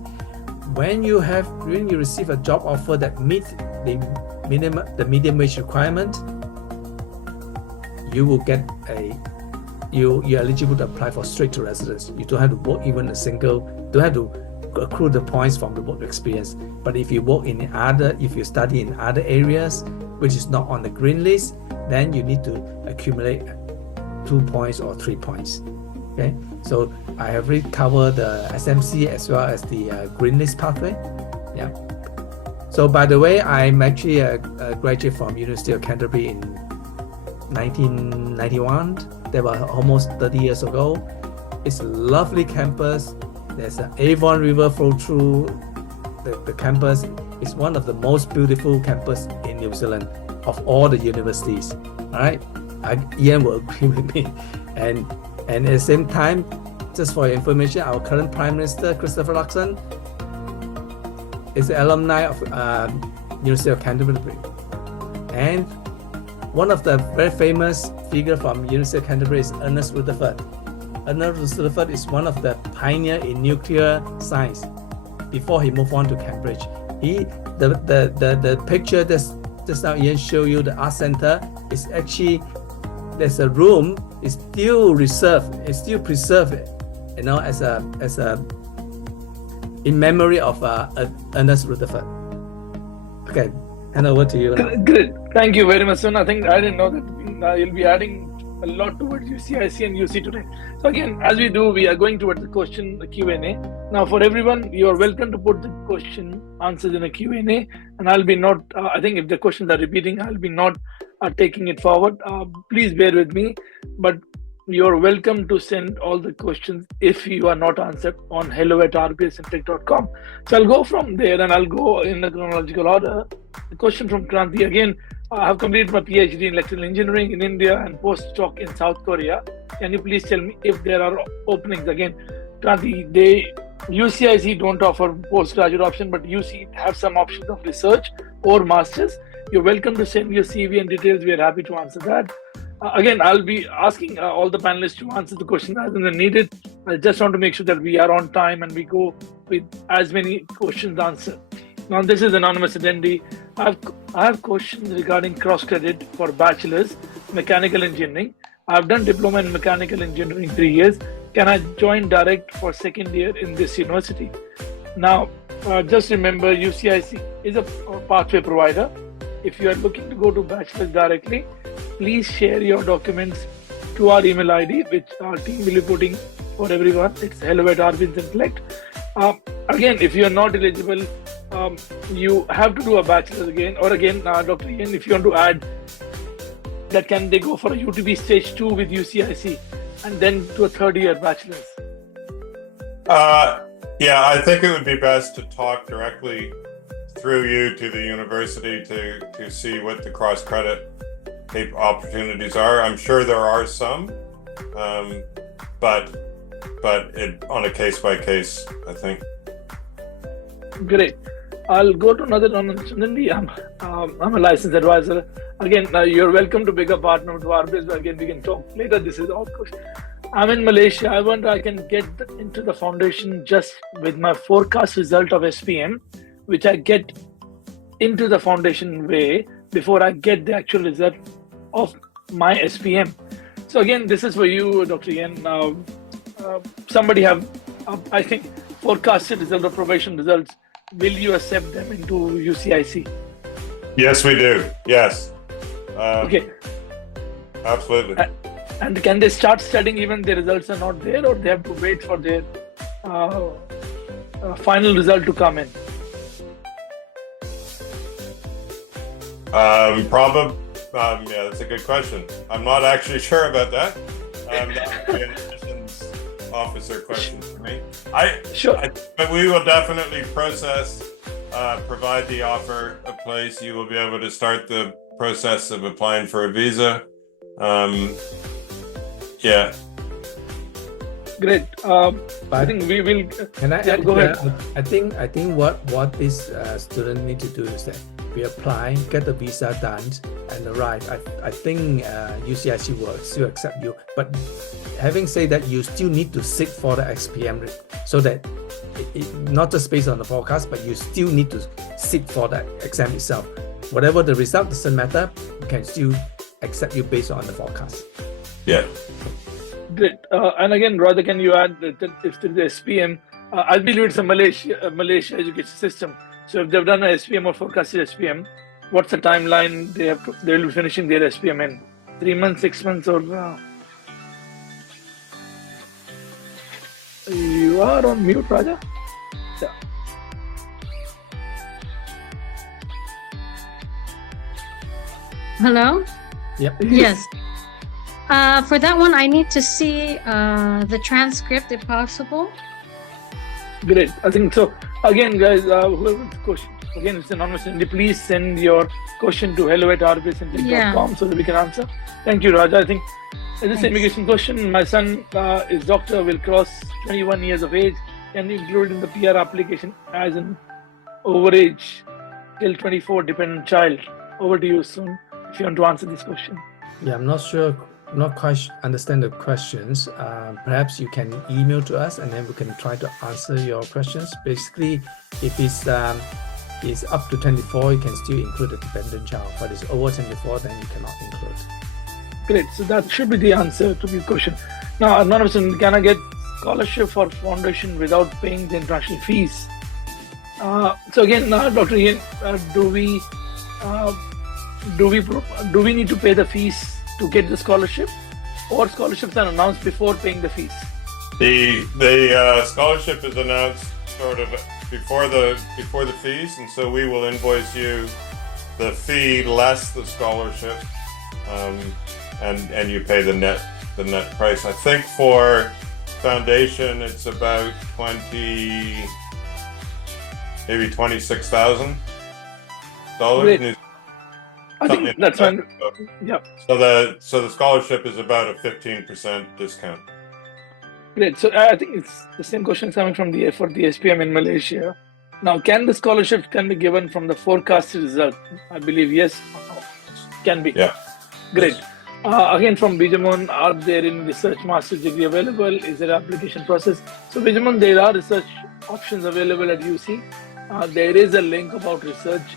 when you receive a job offer that meets the medium wage requirement, you will get you're eligible to apply for straight to residence. You don't have to work even don't have to accrue the points from the work experience. But if you if you study in other areas which is not on the green list, then you need to accumulate 2 points or 3 points. Okay, so I have already covered the SMC as well as the green list pathway. Yeah. So by the way, I'm actually a graduate from University of Canterbury in 1991. That was almost 30 years ago. It's a lovely campus. There's an Avon River flow through the campus. It's one of the most beautiful campus in New Zealand of all the universities. All right, Ian will agree with me. And at the same time, just for your information, our current Prime Minister, Christopher Luxon, is an alumni of University of Canterbury. And one of the very famous figure from University of Canterbury is Ernest Rutherford. Ernest Rutherford is one of the pioneer in nuclear science before he moved on to Cambridge. The picture just now Ian showed you, the art center, is actually, there's a room, it's still preserved, you know, as a in memory of Ernest Rutherford. Okay, hand over to you now. Great, thank you very much, Sun. I think I didn't know that you'll be adding a lot towards UCIC and UC today. So again, as we do, we are going towards the Q&A. Now for everyone, you are welcome to put the question answers in a Q&A, and I'll be not, I think if the questions are repeating, I'll be not taking it forward. Please bear with me, but you're welcome to send all the questions if you are not answered on hello@rbsintellect.com. So I'll go from there and I'll go in the chronological order. The question from Kranti again. I have completed my PhD in electrical engineering in India and postdoc in South Korea. Can you please tell me if there are openings? Again, Kranti, UCIC don't offer postgraduate option, but UC have some options of research or masters. You're welcome to send your CV and details. We are happy to answer that. Again, I'll be asking all the panelists to answer the question as and when needed. I just want to make sure that we are on time and we go with as many questions answered. Now, this is anonymous attendee. I have questions regarding cross credit for bachelor's mechanical engineering. I've done diploma in mechanical engineering 3 years. Can I join direct for second year in this university? Now, just remember, UCIC is a pathway provider. If you are looking to go to bachelor's directly, please share your documents to our email ID, which our team will be putting for everyone. It's hello@RBS Intellect. Again, if you are not eligible, you have to do a bachelor's again. Or again, Dr. Ian, if you want to add that, can they go for a UTB stage 2 with UCIC and then to a third year bachelor's? Yeah, I think it would be best to talk directly through you to the university to see what the cross credit opportunities are. I'm sure there are some, but on a case by case, I think. Great. I'll go to another one. I'm a licensed advisor. Again, you're welcome to become a partner to RBS, but again, we can talk later. This is all question. I'm in Malaysia. I wonder I can get into the foundation just with my forecast result of SPM, which I get into the foundation way before I get the actual result of my SPM. So again, this is for you, Dr. Ian. Somebody have, I think, forecasted result of probation results. Will you accept them into UCIC? Yes, we do. Yes. Okay. Absolutely. And can they start studying even the results are not there, or they have to wait for their final result to come in? Yeah, that's a good question. I'm not actually sure about that. That would be an admissions officer question for me. But we will definitely process, provide the offer of place. You will be able to start the process of applying for a visa. Yeah. Great. I think we will. Can I go ahead. I think what this student need to do is that we apply, get the visa done, and arrive. I think UCIC will still accept you. But having said that, you still need to sit for the XPM, so that not just based on the forecast, but you still need to sit for the exam itself. Whatever the result, doesn't matter. We can still accept you based on the forecast. Yeah. Great. And again, Radha, can you add that if the SPM, I believe it's a Malaysia education system. So if they've done an SPM or forecasted SPM, what's the timeline they will be finishing their SPM in? 3 months, 6 months, or? You are on mute, Raja. Yeah. Hello? Yep. Yes. For that one, I need to see the transcript if possible. Great. I think so. Again, guys, whoever's question, again, it's anonymous. Please send your question to hello@rbsintellect.com so that we can answer. Thank you, Raja. I think this immigration question. My son is doctor, will cross 21 years of age. Can include in the PR application as an overage till 24 dependent child? Over to you soon if you want to answer this question. Yeah, I'm not sure. Not quite understand the questions. Perhaps you can email to us and then we can try to answer your questions. Basically, if it's up to 24, you can still include the dependent child, but it's over 24, then you cannot include. Great. So that should be the answer to the question. Now, another person, can I get scholarship for foundation without paying the international fees? So again, Dr. Ian, do we need to pay the fees to get the scholarship, or scholarships are announced before paying the fees? The scholarship is announced sort of before the fees, and so we will invoice you the fee less the scholarship, and you pay the net the net price. I think for foundation, it's about maybe $26,000. I think that's fine. Yeah. So the scholarship is about a 15% discount. Great. So I think it's the same question coming from for the SPM in Malaysia. Now, can the scholarship be given from the forecasted result? I believe yes or no. Can be. Yeah. Great. Again, from Bijamon, are there any research master's degree available? Is there an application process? So Bijamon, there are research options available at UC. There is a link about research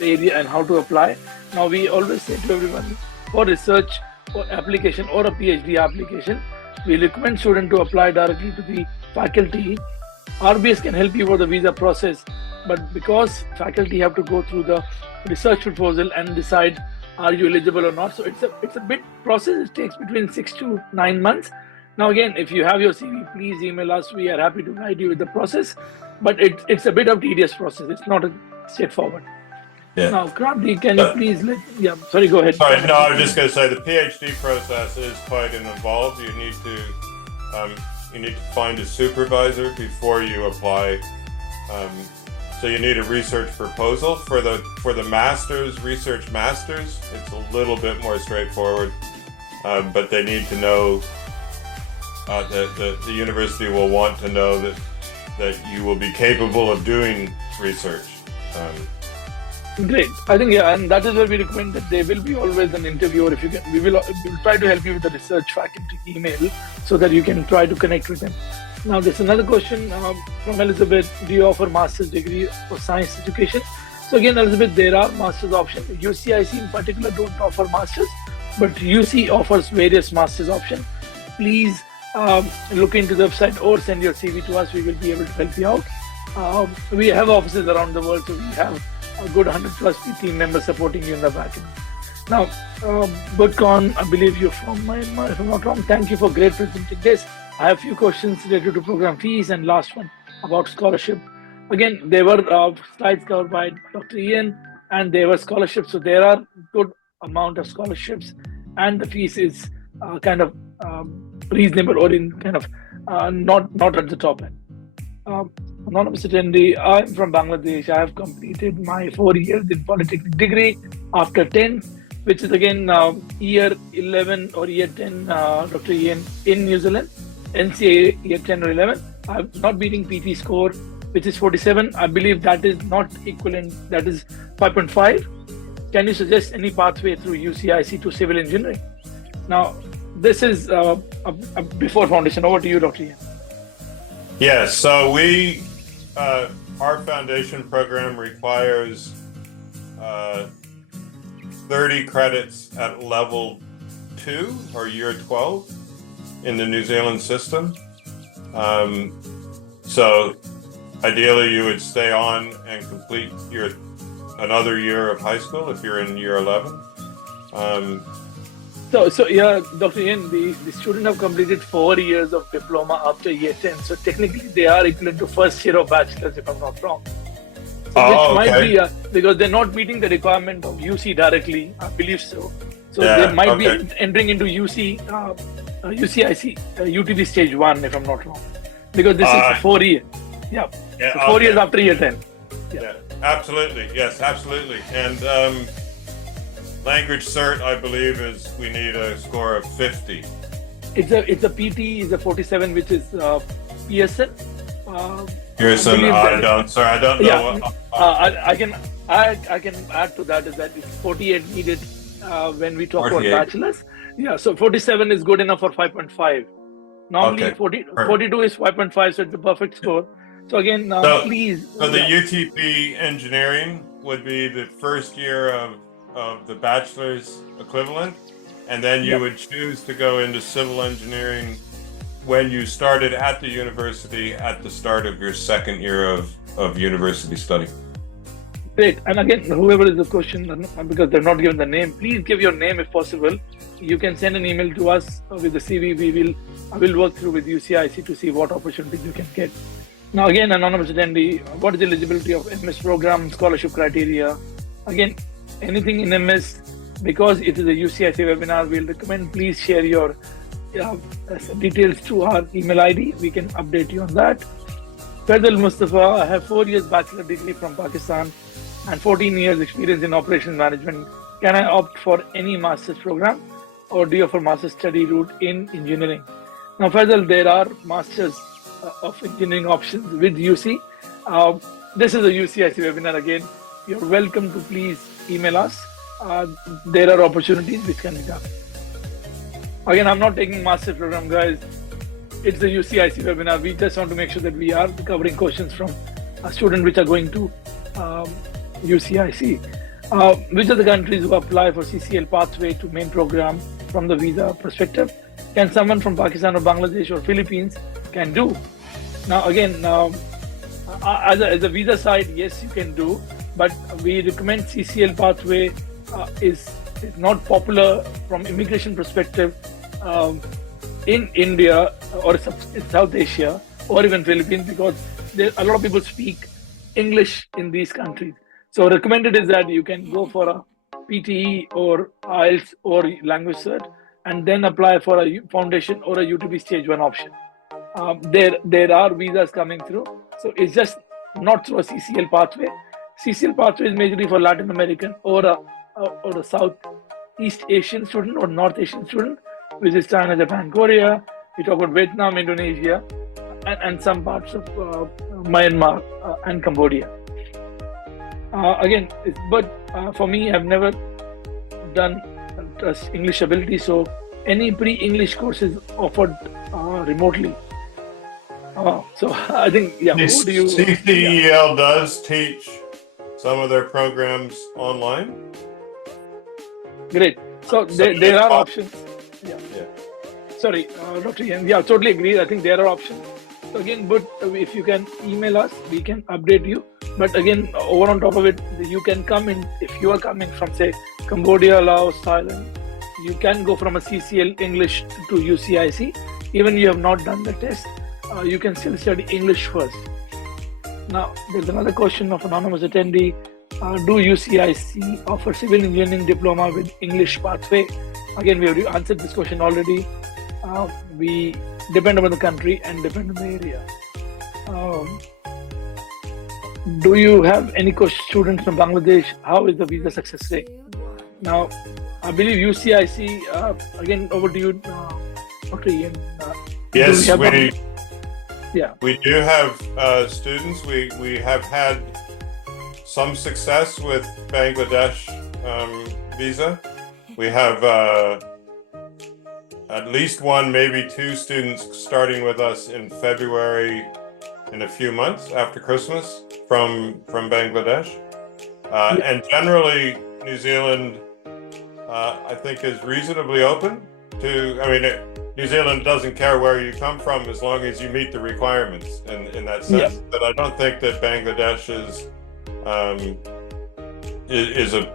area and how to apply. Now, we always say to everyone, for research or application or a PhD application, we recommend students to apply directly to the faculty. RBS can help you for the visa process, but because faculty have to go through the research proposal and decide are you eligible or not. So it's a bit process. It takes between 6 to 9 months. Now, again, if you have your CV, please email us. We are happy to guide you with the process, but it's a bit of tedious process. It's not a straightforward. Yeah. Now, Krabdi, can you please sorry, go ahead. Sorry, no, I was just going to say the PhD process is quite involved. You need to find a supervisor before you apply. So you need a research proposal for the masters, research masters. It's a little bit more straightforward, but they need to know the university will want to know that you will be capable of doing research. Great. I think, and that is where we recommend that there will be always an interviewer. If you can, we'll try to help you with the research faculty email so that you can try to connect with them. Now, there's another question from Elizabeth. Do you offer master's degree for science education? So again, Elizabeth, there are master's options. UCIC in particular don't offer masters, but UC offers various master's options. Please look into the website or send your CV to us. We will be able to help you out. We have offices around the world, so we have a good 100+ team members supporting you in the back end. Now, Budcon, I believe you're from Myanmar, if I'm not wrong. Thank you for great presenting this. I have a few questions related to program fees and last one about scholarship. Again, there were slides covered by Dr. Ian and there were scholarships. So there are good amount of scholarships and the fees is kind of reasonable or in kind of not at the top end. Anonymous attendee, I'm from Bangladesh. I have completed my 4 years in polytechnic degree after 10, which is again year 11 or year 10, Dr. Ian, in New Zealand, NCA year 10 or 11. I'm not beating PT score, which is 47. I believe that is not equivalent, that is 5.5. Can you suggest any pathway through UCIC to civil engineering? Now, this is a before foundation. Over to you, Dr. Ian. Yes, so our foundation program requires 30 credits at level 2 or year 12 in the New Zealand system. So ideally you would stay on and complete another year of high school if you're in year 11. So yeah, Dr. Ian, the students have completed 4 years of diploma after year 10. So technically they are equivalent to first year of bachelor's, if I'm not wrong. So which might be because they're not meeting the requirement of UC directly, I believe so. So they might be entering into UCIC, UTB stage 1, if I'm not wrong. Because this is 4 years. Yeah. So 4 years after year 10. Yeah, absolutely. Yes, absolutely. And language cert, I believe, is we need a score of 50. It's a PT is a 47, which is PSN. Pearson, I don't know. Yeah, I can add to that is that it's 48 needed when we talk 48. About bachelor's. Yeah, so 47 is good enough for 5.5. Normally 42 is 5.5, so it's the perfect score. So again, please. So the UTP engineering would be the first year of the bachelor's equivalent, and then you would choose to go into civil engineering when you started at the university at the start of your second year of university study. Great. And again, whoever is the question, because they're not given the name, please give your name if possible. You can send an email to us with the CV. I will work through with UCIC to see what opportunities you can get. Now again, anonymous attendee, what is the eligibility of MS program scholarship criteria? Again, anything in MS, because it is a UCIC webinar, we'll recommend please share your details to our email ID. We can update you on that. Faisal Mustafa, I have 4 years bachelor degree from Pakistan and 14 years experience in operations management. Can I opt for any master's program or do you offer master's study route in engineering? Now, Faisal, there are masters of engineering options with UC. This is a UCIC webinar again. You're welcome to please email us. There are opportunities which can be done. Again, I'm not taking master's program, guys. It's the UCIC webinar. We just want to make sure that we are covering questions from a student which are going to UCIC. Which are the countries who apply for CCL pathway to main program from the visa perspective? Can someone from Pakistan or Bangladesh or Philippines can do? Now, again, as a visa side, yes, you can do, but we recommend CCL pathway is not popular from immigration perspective in India or in South Asia or even Philippines, because a lot of people speak English in these countries. So recommended is that you can go for a PTE or IELTS or language cert and then apply for a foundation or a UTB stage 1 option. There are visas coming through, so it's just not through a CCL pathway. CCL pathway is majorly for Latin American or a Southeast Asian student or North Asian student, which is China, Japan, Korea. We talk about Vietnam, Indonesia, and some parts of Myanmar and Cambodia. For me, I've never done English ability, so any pre-English courses offered remotely. So I think, who do you? CCEL does teach some of their programs online. Great. So there are options. Yeah. Sorry, Dr. Ian. Yeah, totally agree. I think there are options. So again, but if you can email us, we can update you. But again, over on top of it, you can come in, if you are coming from, say, Cambodia, Laos, Thailand, you can go from a CCL English to UCIC. Even you have not done the test, you can still study English first. Now, there's another question of anonymous attendee. Do UCIC offer civil engineering diploma with English pathway? Again, we have answered this question already. We depend on the country and depend on the area. Do you have any students from Bangladesh? How is the visa success rate? Now, I believe UCIC, again, over to you, Dr. Ian. Yes, we do have students. We have had some success with Bangladesh visa. We have at least one, maybe two students starting with us in February, in a few months after Christmas, from Bangladesh. And generally, New Zealand, I think, is reasonably open to, New Zealand doesn't care where you come from as long as you meet the requirements in that sense. Yeah. But I don't think that Bangladesh is the,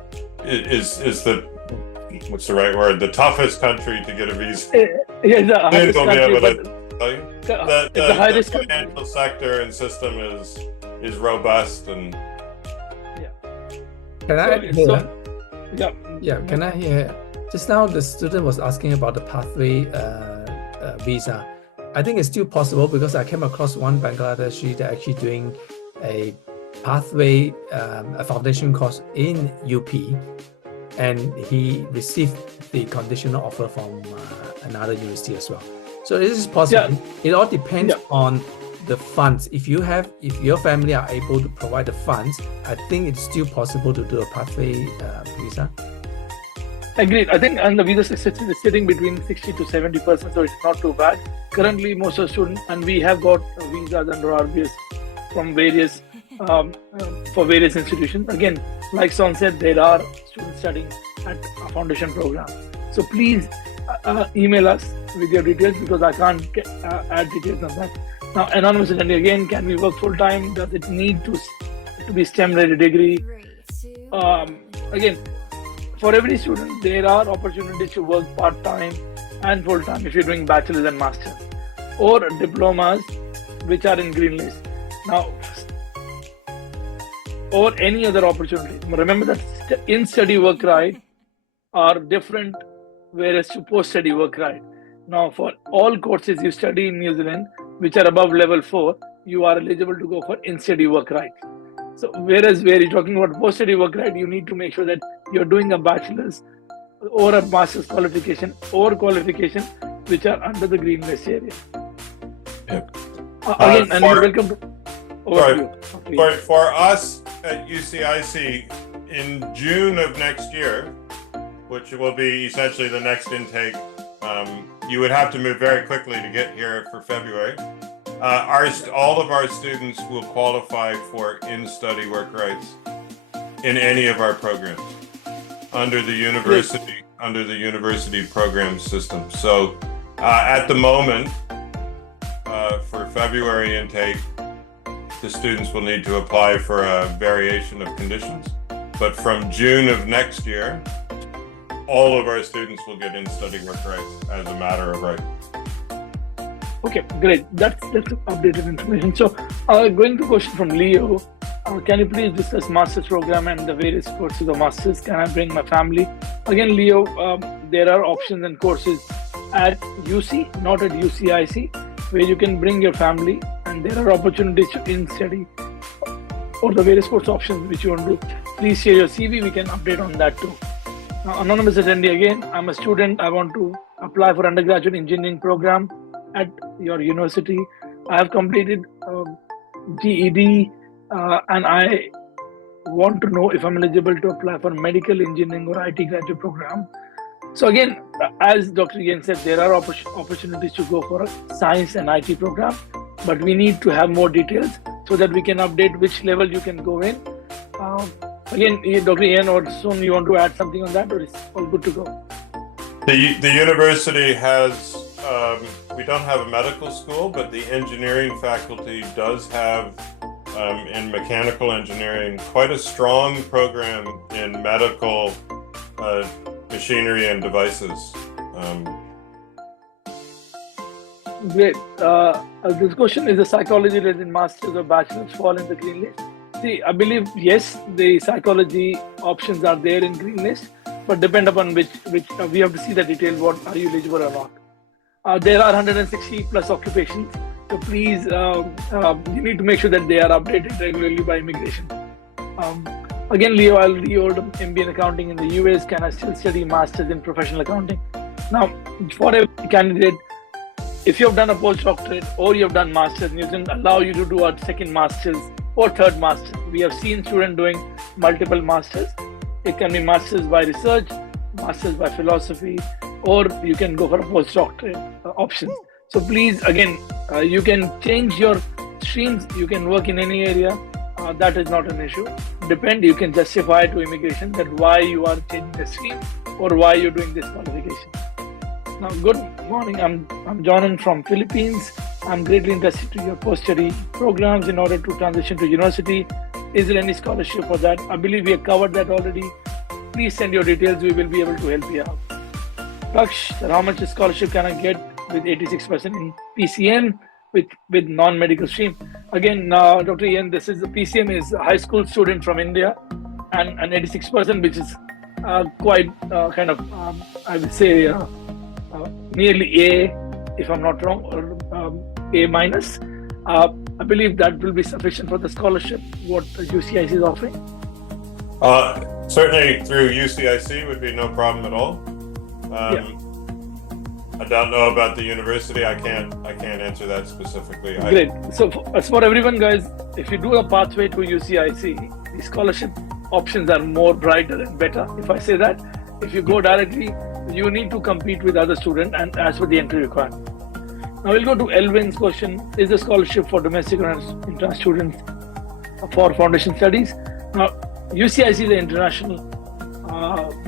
what's the right word, the toughest country to get a visa. Yeah, the hardest country, the financial sector and system is robust and. Can I hear? Just now, the student was asking about the pathway visa. I think it's still possible because I came across one Bangladeshi that actually doing a pathway, a foundation course in UP, and he received the conditional offer from another university as well. So this is possible. Yeah. It all depends on the funds. If your family are able to provide the funds, I think it's still possible to do a pathway visa. Agreed. I think and the visa success is sitting between 60 to 70%, so it's not too bad. Currently, most of the students, and we have got visas under RBS from various for various institutions. Again, like Son said, there are students studying at a foundation program. So please email us with your details because I can't add details on that. Now, anonymous attendee, again, can we work full time? Does it need to be STEM ready degree? Again, for every student, there are opportunities to work part-time and full-time if you're doing bachelor's and master's or diplomas which are in green list. Now, or any other opportunity. Remember that in-study work right are different, whereas to post-study work right. Now, for all courses you study in New Zealand, which are above level 4, you are eligible to go for in-study work right. So, whereas where you're talking about post-study work right, you need to make sure that you're doing a bachelor's or a master's qualification or qualification which are under the green list area. Yep. Again, and you're welcome to. For us at UCIC, in June of next year, which will be essentially the next intake, you would have to move very quickly to get here for February. All of our students will qualify for in-study work rights in any of our programs under the university program system. So at the moment, for February intake, the students will need to apply for a variation of conditions. But from June of next year, all of our students will get in-study work rights as a matter of right. Okay, great. That's updated information. So, going to question from Leo, can you please discuss master's program and the various courses of masters? Can I bring my family? Again, Leo, there are options and courses at UC, not at UCIC, where you can bring your family, and there are opportunities to in-study or the various course options which you want to do. Please share your CV. We can update on that too. Anonymous attendee again. I'm a student. I want to apply for undergraduate engineering program at your university. I have completed GED and I want to know if I'm eligible to apply for medical engineering or IT graduate program. So again, as Dr. Ian said, there are opportunities to go for a science and IT program, but we need to have more details so that we can update which level you can go in. Again, Dr. Ian or Sun, you want to add something on that, or is all good to go? The university has, we don't have a medical school, but the engineering faculty does have, in mechanical engineering, quite a strong program in medical machinery and devices. Great. This question is: the psychology-related masters or bachelors fall in the green list? See, I believe yes, the psychology options are there in green list, but depend upon which we have to see the detail. What are you eligible or not? There are 160 plus occupations, so please you need to make sure that they are updated regularly by immigration. Again, Leo, I already hold MBA in accounting in the US. Can I still study masters in professional accounting? Now, for a candidate, if you have done a postdoctorate or you have done masters, New Zealand allow you to do a second masters or third master. We have seen students doing multiple masters. It can be masters by research, masters by philosophy, or you can go for a postdoctorate option. So please, again, you can change your streams. You can work in any area. That is not an issue. You can justify to immigration that why you are changing the stream or why you're doing this qualification. Now, good morning. I'm Jonan from Philippines. I'm greatly interested in your post-study programs in order to transition to university. Is there any scholarship for that? I believe we have covered that already. Please send your details. We will be able to help you out. Laksh, how much scholarship can I get with 86% in PCM with non-medical stream? Again, Dr. Ian, this is the PCM is a high school student from India, and 86%, which is quite kind of I would say nearly A, if I'm not wrong, or A minus. I believe that will be sufficient for the scholarship what UCIC is offering. Certainly through UCIC would be no problem at all. I don't know about the university. I can't answer that specifically. Great. So as for everyone, guys, if you do a pathway to UCIC, the scholarship options are more brighter and better. If I say that, if you go directly, you need to compete with other students and as for the entry requirement. Now we'll go to Elvin's question: is the scholarship for domestic or international students for foundation studies? Now UCIC is the international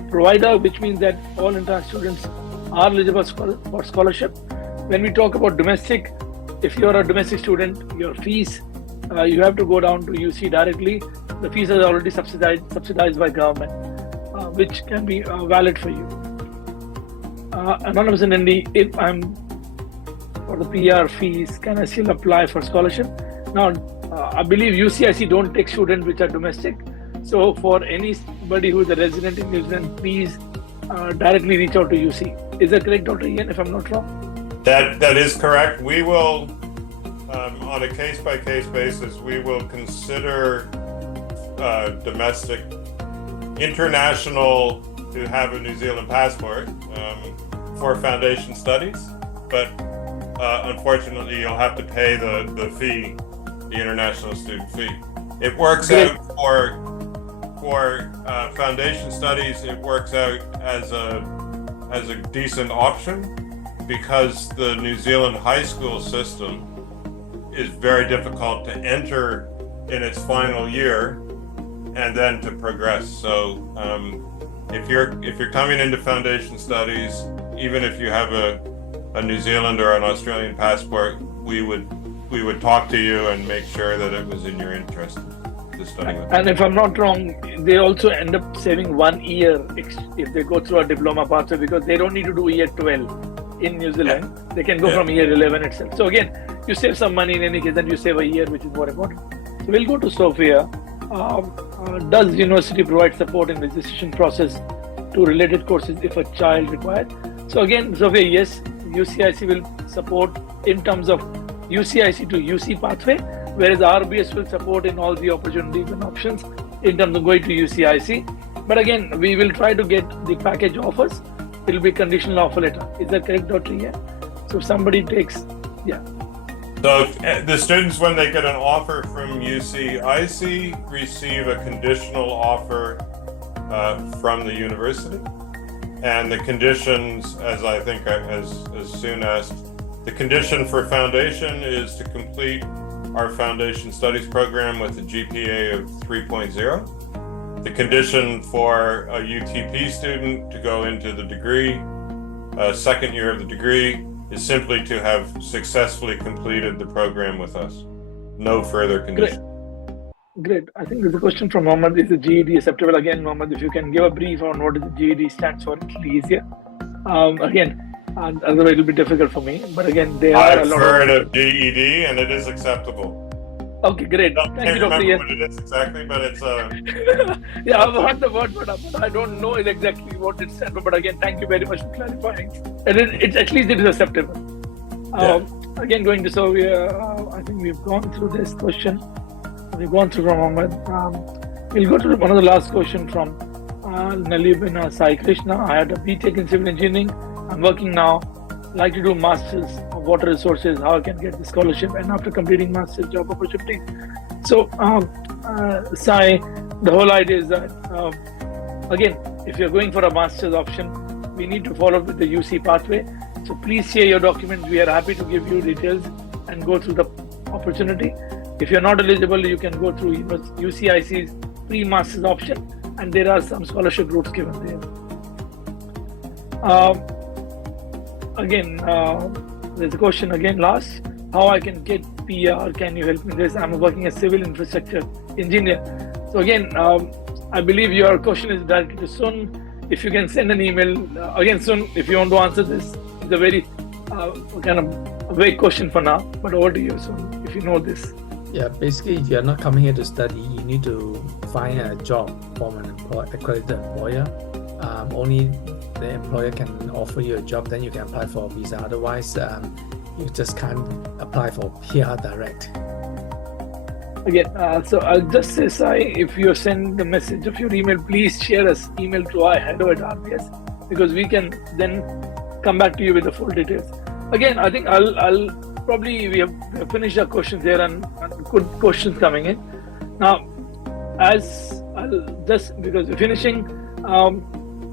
provider, which means that all international students are eligible for scholarship. When we talk about domestic, if you're a domestic student, your fees, you have to go down to UC directly. The fees are already subsidized by government, which can be valid for you. Anonymous and Indy, if I'm for the PR fees, can I still apply for scholarship? Now, I believe UCIC don't take students which are domestic. So for anybody who is a resident in New Zealand, please directly reach out to UC. Is that correct, Dr. Ian, if I'm not wrong? That is correct. We will, on a case-by-case basis, we will consider domestic, international to have a New Zealand passport for foundation studies, but unfortunately you'll have to pay the fee, the international student fee. It works out for foundation studies. It works out as a decent option because the New Zealand high school system is very difficult to enter in its final year and then to progress. So if you're coming into foundation studies, even if you have a New Zealand or an Australian passport, we would talk to you and make sure that it was in your interest to study with. And if I'm not wrong, they also end up saving 1 year if they go through a diploma pathway, because they don't need to do year 12 in New Zealand. Yeah. They can go from year 11 itself. So again, you save some money in any case, and you save a year, which is more important. So we'll go to Sophia. Does university provide support in registration process to related courses if a child required? So again, Sophia, yes, UCIC will support in terms of UCIC to UC pathway, whereas RBS will support in all the opportunities and options in terms of going to UCIC. But again, we will try to get the package offers. It will be conditional offer letter. Is that correct, Dr. Ian? So if somebody takes, yeah. So the students, when they get an offer from UCIC, receive a conditional offer from the university. And the conditions, as I think as Soon asked, the condition for foundation is to complete our foundation studies program with a GPA of 3.0. The condition for a UTP student to go into the degree, second year of the degree, is simply to have successfully completed the program with us. No further condition. Great. I think there's a question from Mohammed. Is the GED acceptable? Again, Mohammed, if you can give a brief on what is the GED stands for, it'll be easier. Otherwise it'll be difficult for me. But again, there are a lot heard of GED and it is acceptable. Okay, great. Thank you, Dr. Ian. What it is exactly, but it's yeah, I've heard the word, but I don't know exactly what it stands for. But again, thank you very much for clarifying. And at least it is acceptable. Again, going to Sophia, I think we've gone through this question. We've gone through from Ahmed. We'll go to one of the last questions from Nalibina Sai Krishna. I had a BTech in civil engineering. I'm working now. Like to do masters of water resources. How I can get the scholarship, and after completing master's, job opportunity. So, Sai, the whole idea is that again, if you're going for a master's option, we need to follow with the UC pathway. So please share your documents. We are happy to give you details and go through the opportunity. If you're not eligible, you can go through UCIC's pre-master's option, and there are some scholarship routes given there. Again, there's a question again last. How I can get PR? Can you help me with this? I'm working as civil infrastructure engineer. So again, I believe your question is directed to Sun. If you can send an email, again, Sun, if you want to answer this, it's a very kind of vague question for now, but over to you, Sun, if you know this. Yeah, basically, if you're not coming here to study, you need to find a job from an accredited employer. Only the employer can offer you a job, then you can apply for a visa. Otherwise, you just can't apply for PR direct. Again, so I'll just say, Sai, if you send the message of your email, please share us email to hello at RBS, because we can then come back to you with the full details. Again, I think I'll probably we have finished our questions there, and good questions coming in. Now, as I'll just, because we're finishing,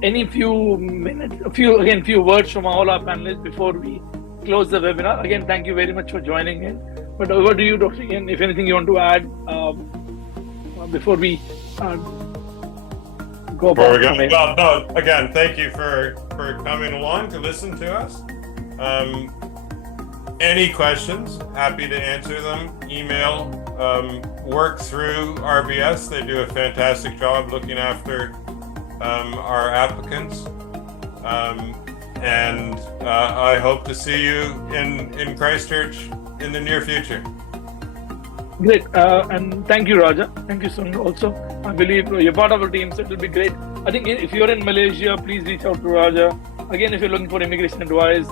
any few minutes, few words from all our panelists before we close the webinar. Again, thank you very much for joining in. But over to you, Dr. Ian, if anything you want to add before we go back. Well, no, again, thank you for coming along to listen to us. Any questions, happy to answer them. Email, work through RBS. They do a fantastic job looking after our applicants. And I hope to see you in Christchurch in the near future. Great, and thank you, Raja. Thank you, Sun. Also, I believe you're part of our team, so it will be great. I think if you're in Malaysia, please reach out to Raja. Again, if you're looking for immigration advice,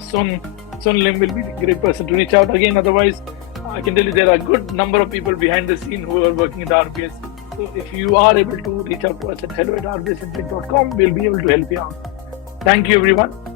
Sun Sonal Lim will be a great person to reach out again. Otherwise, I can tell you there are a good number of people behind the scene who are working in the RBS. So if you are able to reach out to us at hello@rbsintellect.com, we'll be able to help you out. Thank you, everyone.